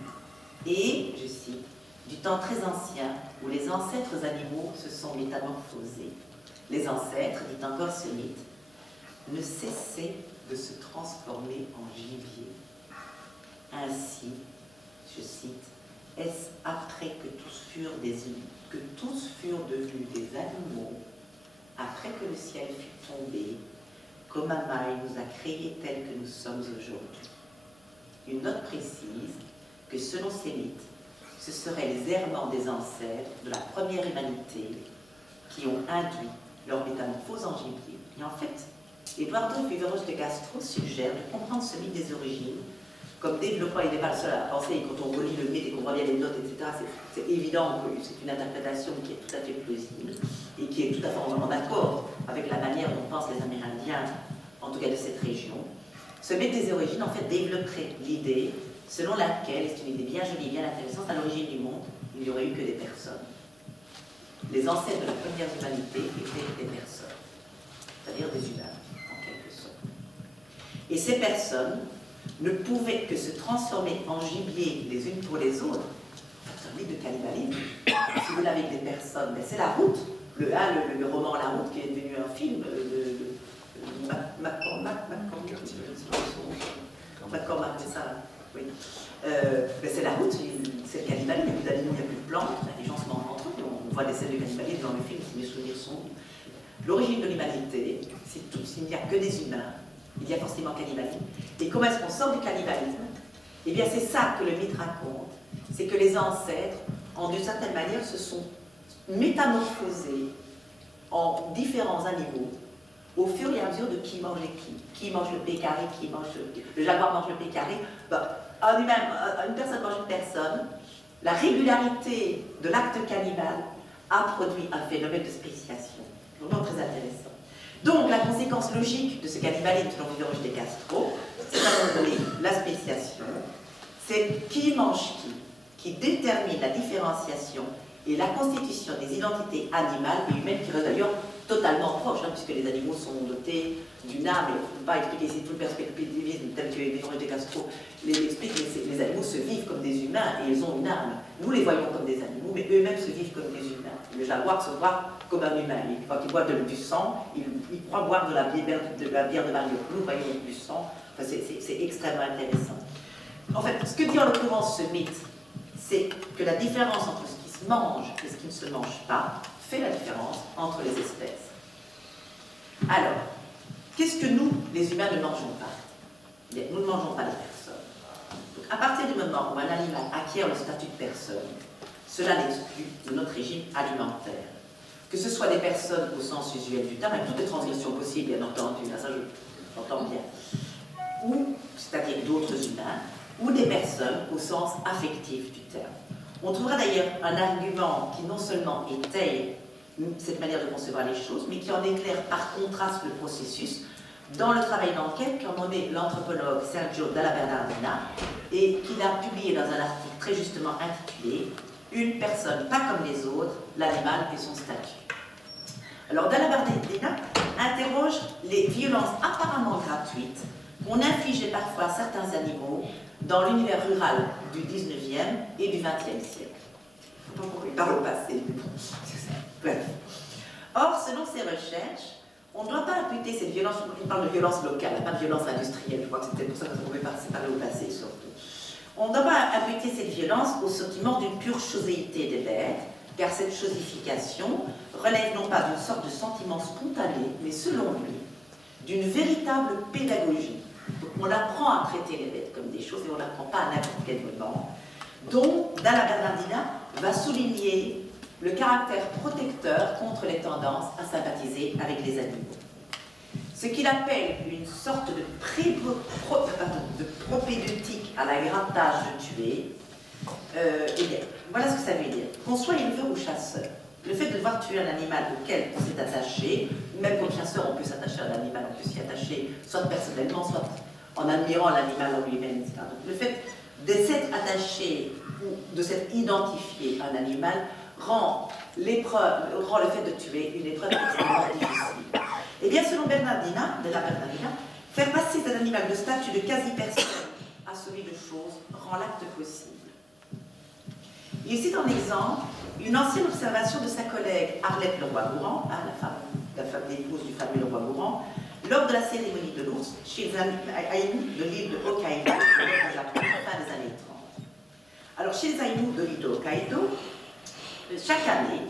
et, je cite, du temps très ancien où les ancêtres animaux se sont métamorphosés. Les ancêtres, dit encore ce mythe, ne cessaient de se transformer en gibier. Ainsi, je cite, est-ce après que tous furent devenus des animaux, après que le ciel fut tombé, qu'Omamaï nous a créés tels que nous sommes aujourd'hui. Une note précise que selon ces mythes, ce seraient les errements des ancêtres de la première humanité qui ont induit leur métamorphose en gibier. Et en fait, Eduardo Viveros de Castro suggère de comprendre ce mythe des origines comme développant, il n'est pas le seul à penser, et quand on relit le mythe et qu'on voit bien les notes, etc., c'est évident que c'est une interprétation qui est tout à fait plausible et qui est tout à fait en accord avec la manière dont pensent les Amérindiens, en tout cas de cette région. Ce mythe des origines, en fait, développerait l'idée selon laquelle, et c'est une idée bien jolie, bien intéressante, à l'origine du monde, il n'y aurait eu que des personnes. Les ancêtres de la première humanité étaient des personnes, c'est-à-dire des humains, en quelque sorte. Et ces personnes ne pouvaient que se transformer en gibier les unes pour les autres. C'est un mythe de cannibalisme. Si vous l'avez avec des personnes, mais c'est La Route, le roman La Route qui est devenu un film McCormack, c'est ça. Oui. C'est la route, c'est le cannibalisme, il n'y a plus d'animaux, il n'y a plus de plantes, les gens se mangent entre eux, on voit des scènes de cannibalisme dans le film, si mes souvenirs sont. L'origine de l'humanité, c'est tout, s'il n'y a que des humains, il y a forcément cannibalisme. Et comment est-ce qu'on sort du cannibalisme? Eh bien, c'est ça que le mythe raconte, c'est que les ancêtres, d'une certaine manière, se sont métamorphosés en différents animaux au fur et à mesure de qui mange qui mange le pécari, qui mange le jaguar mange le pécari. Ben, une personne mange une personne. La régularité de l'acte cannibale a produit un phénomène de spéciation. Vraiment très intéressant. Donc, la conséquence logique de ce cannibalisme, selon Villeroche de Castro, c'est à un moment donné la spéciation. C'est qui mange qui détermine la différenciation et la constitution des identités animales et humaines qui restent d'ailleurs totalement proches, hein, puisque les animaux sont dotés d'une âme, et on ne peut pas expliquer ici tout le perspectivisme tel que Villeroche de Castro l'explique, mais les animaux se vivent comme des humains et ils ont une âme. Nous les voyons comme des animaux, mais eux-mêmes se vivent comme des humains. Le jaguar se voit comme un humain. Quand il boit du sang, il croit boire de la bière de Mario. Nous voyons du sang. Enfin, c'est extrêmement intéressant. En fait, ce que dit en l'occurrence ce mythe, c'est que la différence entre ce qui se mange et ce qui ne se mange pas fait la différence entre les espèces. Alors, qu'est-ce que nous, les humains, ne mangeons pas? Bien, nous ne mangeons pas les personnes. Donc, à partir du moment où un animal acquiert le statut de personne, cela l'exclut de notre régime alimentaire. Que ce soit des personnes au sens usuel du terme, avec toutes les transgressions possibles, bien entendu, là, ça j'entends bien, ou, c'est-à-dire d'autres humains, ou des personnes au sens affectif du terme. On trouvera d'ailleurs un argument qui non seulement étaye cette manière de concevoir les choses, mais qui en éclaire par contraste le processus dans le travail d'enquête qu'a mené l'anthropologue Sergio Dalla Bernardina et qu'il a publié dans un article très justement intitulé « Une personne pas comme les autres, l'animal et son statut ». Alors Dalla Bernardina interroge les violences apparemment gratuites qu'on infligeait parfois à certains animaux dans l'univers rural du 19e et du 20e siècle. Je ne sais pas pourquoi il parle au passé, mais bon, bref. Or, selon ses recherches, on ne doit pas imputer cette violence, il parle de violence locale, pas de violence industrielle, je crois que c'était pour ça que ça pouvait parler au passé surtout. On ne doit pas imputer cette violence au sentiment d'une pure choséité des bêtes, car cette chosification relève non pas d'une sorte de sentiment spontané, mais selon lui, d'une véritable pédagogie. Donc on apprend à traiter les bêtes comme des choses et on n'apprend pas à n'importe quel moment, dont Dalla Bernardina va souligner le caractère protecteur contre les tendances à sympathiser avec les animaux. Ce qu'il appelle une sorte de propédeutique à l'aggrattage de tuer, eh bien, voilà ce que ça veut dire. Qu'on soit éleveur ou chasseur, le fait de devoir tuer un animal auquel on s'est attaché, même comme chasseur on peut s'attacher à un animal, on peut s'y attacher soit personnellement, soit en admirant l'animal en lui-même, etc. Donc, le fait de s'être attaché ou de s'être identifié à un animal rend le fait de tuer une épreuve extrêmement difficile. Et bien, selon Bernardina, faire passer cet animal de statut de quasi-personne à celui de chose rend l'acte possible. Il cite en exemple une ancienne observation de sa collègue Arlette Leroy-Gourand, l'épouse du fameux Leroy-Gourand, lors de la cérémonie de l'ours chez les Aïnous de l'île de Hokkaido, au Japon, fin des années 30. Alors, chez les Aïnous de l'île de Hokkaido, chaque année,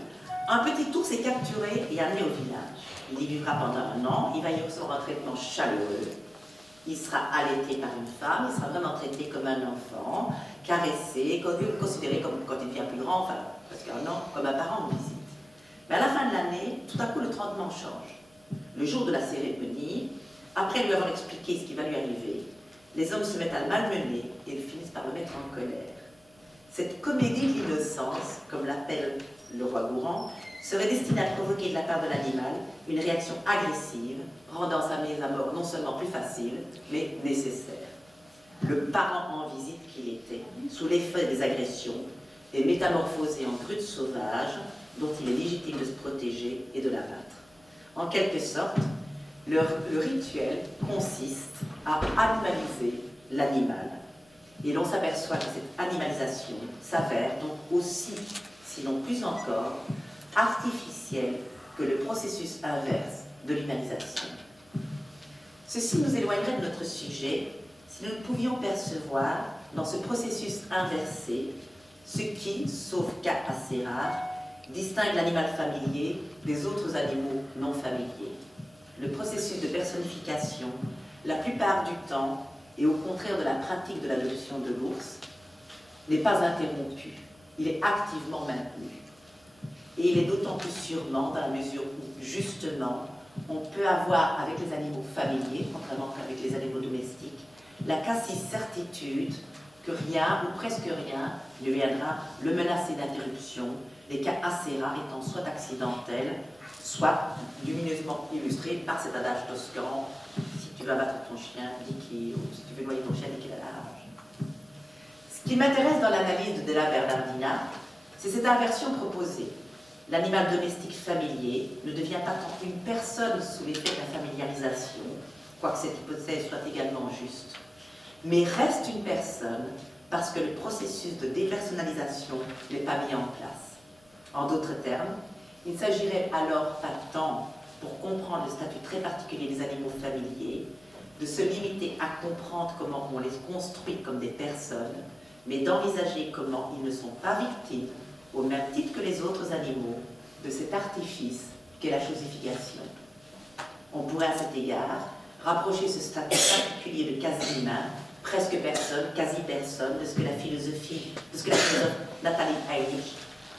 un petit ours est capturé et amené au village. Il y vivra pendant 1 an, il va y recevoir un traitement chaleureux, il sera allaité par une femme, il sera vraiment traité comme un enfant, caressé, considéré comme, quand il devient plus grand, enfin, parce qu'un an, comme un parent en visite. Mais à la fin de l'année, tout à coup, le traitement change. Le jour de la cérémonie, après lui avoir expliqué ce qui va lui arriver, les hommes se mettent à le malmener et ils finissent par le mettre en colère. Cette comédie de l'innocence, comme l'appelle Leroy-Gourand, serait destinée à provoquer de la part de l'animal une réaction agressive, rendant sa mise à mort non seulement plus facile, mais nécessaire. Le parent en visite qu'il était, sous l'effet des agressions, est métamorphosé en brute sauvage, dont il est légitime de se protéger et de l'abattre. En quelque sorte, le rituel consiste à animaliser l'animal. Et l'on s'aperçoit que cette animalisation s'avère donc aussi, sinon plus encore, artificielle que le processus inverse de l'humanisation. Ceci nous éloignerait de notre sujet si nous ne pouvions percevoir dans ce processus inversé ce qui, sauf cas assez rares, distingue l'animal familier des autres animaux non familiers. Le processus de personnification, la plupart du temps, et au contraire de la pratique de l'adoption de l'ours, n'est pas interrompu, il est activement maintenu. Et il est d'autant plus sûrement dans la mesure où, justement, on peut avoir avec les animaux familiers, contrairement qu'avec les animaux domestiques, la quasi-certitude que rien, ou presque rien, ne viendra le menacer d'interruption, les cas assez rares étant soit accidentels, soit lumineusement illustrés par cet adage toscan: si tu vas battre ton chien, dis qu'il, ou si tu veux noyer ton chien, dis qu'il a la rage. Ce qui m'intéresse dans l'analyse de Della Bernardina, c'est cette inversion proposée. L'animal domestique familier ne devient pas tant une personne sous l'effet de la familiarisation, quoique cette hypothèse soit également juste, mais reste une personne parce que le processus de dépersonnalisation n'est pas mis en place. En d'autres termes, il ne s'agirait alors pas tant, pour comprendre le statut très particulier des animaux familiers, de se limiter à comprendre comment on les construit comme des personnes, mais d'envisager comment ils ne sont pas victimes, au même titre que les autres animaux, de cet artifice qu'est la chosification. On pourrait à cet égard rapprocher ce statut particulier de quasi-humain, presque personne, quasi-personne, de ce que la philosophe Nathalie Heinrich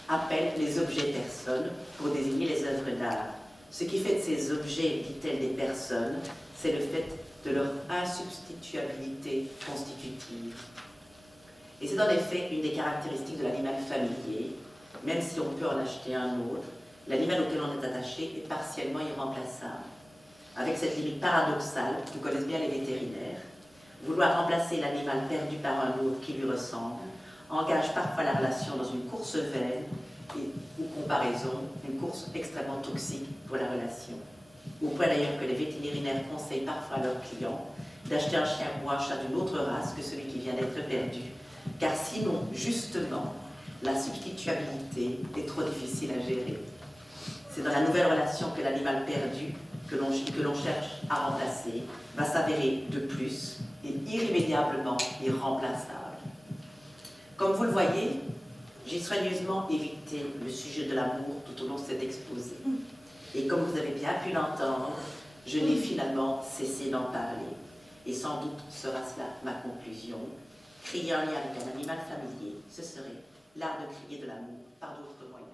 appelle les objets personnes pour désigner les œuvres d'art. Ce qui fait de ces objets, dit-elle, des personnes, c'est le fait de leur insubstituabilité constitutive. Et c'est en effet une des caractéristiques de l'animal familier. Même si on peut en acheter un autre, l'animal auquel on est attaché est partiellement irremplaçable. Avec cette limite paradoxale que connaissent bien les vétérinaires, vouloir remplacer l'animal perdu par un autre qui lui ressemble engage parfois la relation dans une course vaine ou comparaison, une course extrêmement toxique pour la relation. Au point d'ailleurs que les vétérinaires conseillent parfois à leurs clients d'acheter un chien ou un chat d'une autre race que celui qui vient d'être perdu, car sinon, justement, la substituabilité est trop difficile à gérer. C'est dans la nouvelle relation que l'animal perdu, que l'on cherche à remplacer, va s'avérer de plus et irrémédiablement irremplaçable. Comme vous le voyez, j'ai soigneusement évité le sujet de l'amour tout au long de cet exposé. Et comme vous avez bien pu l'entendre, je n'ai finalement cessé d'en parler. Et sans doute sera cela ma conclusion. Crier un lien avec un animal familier, ce serait l'art de crier de l'amour par d'autres moyens.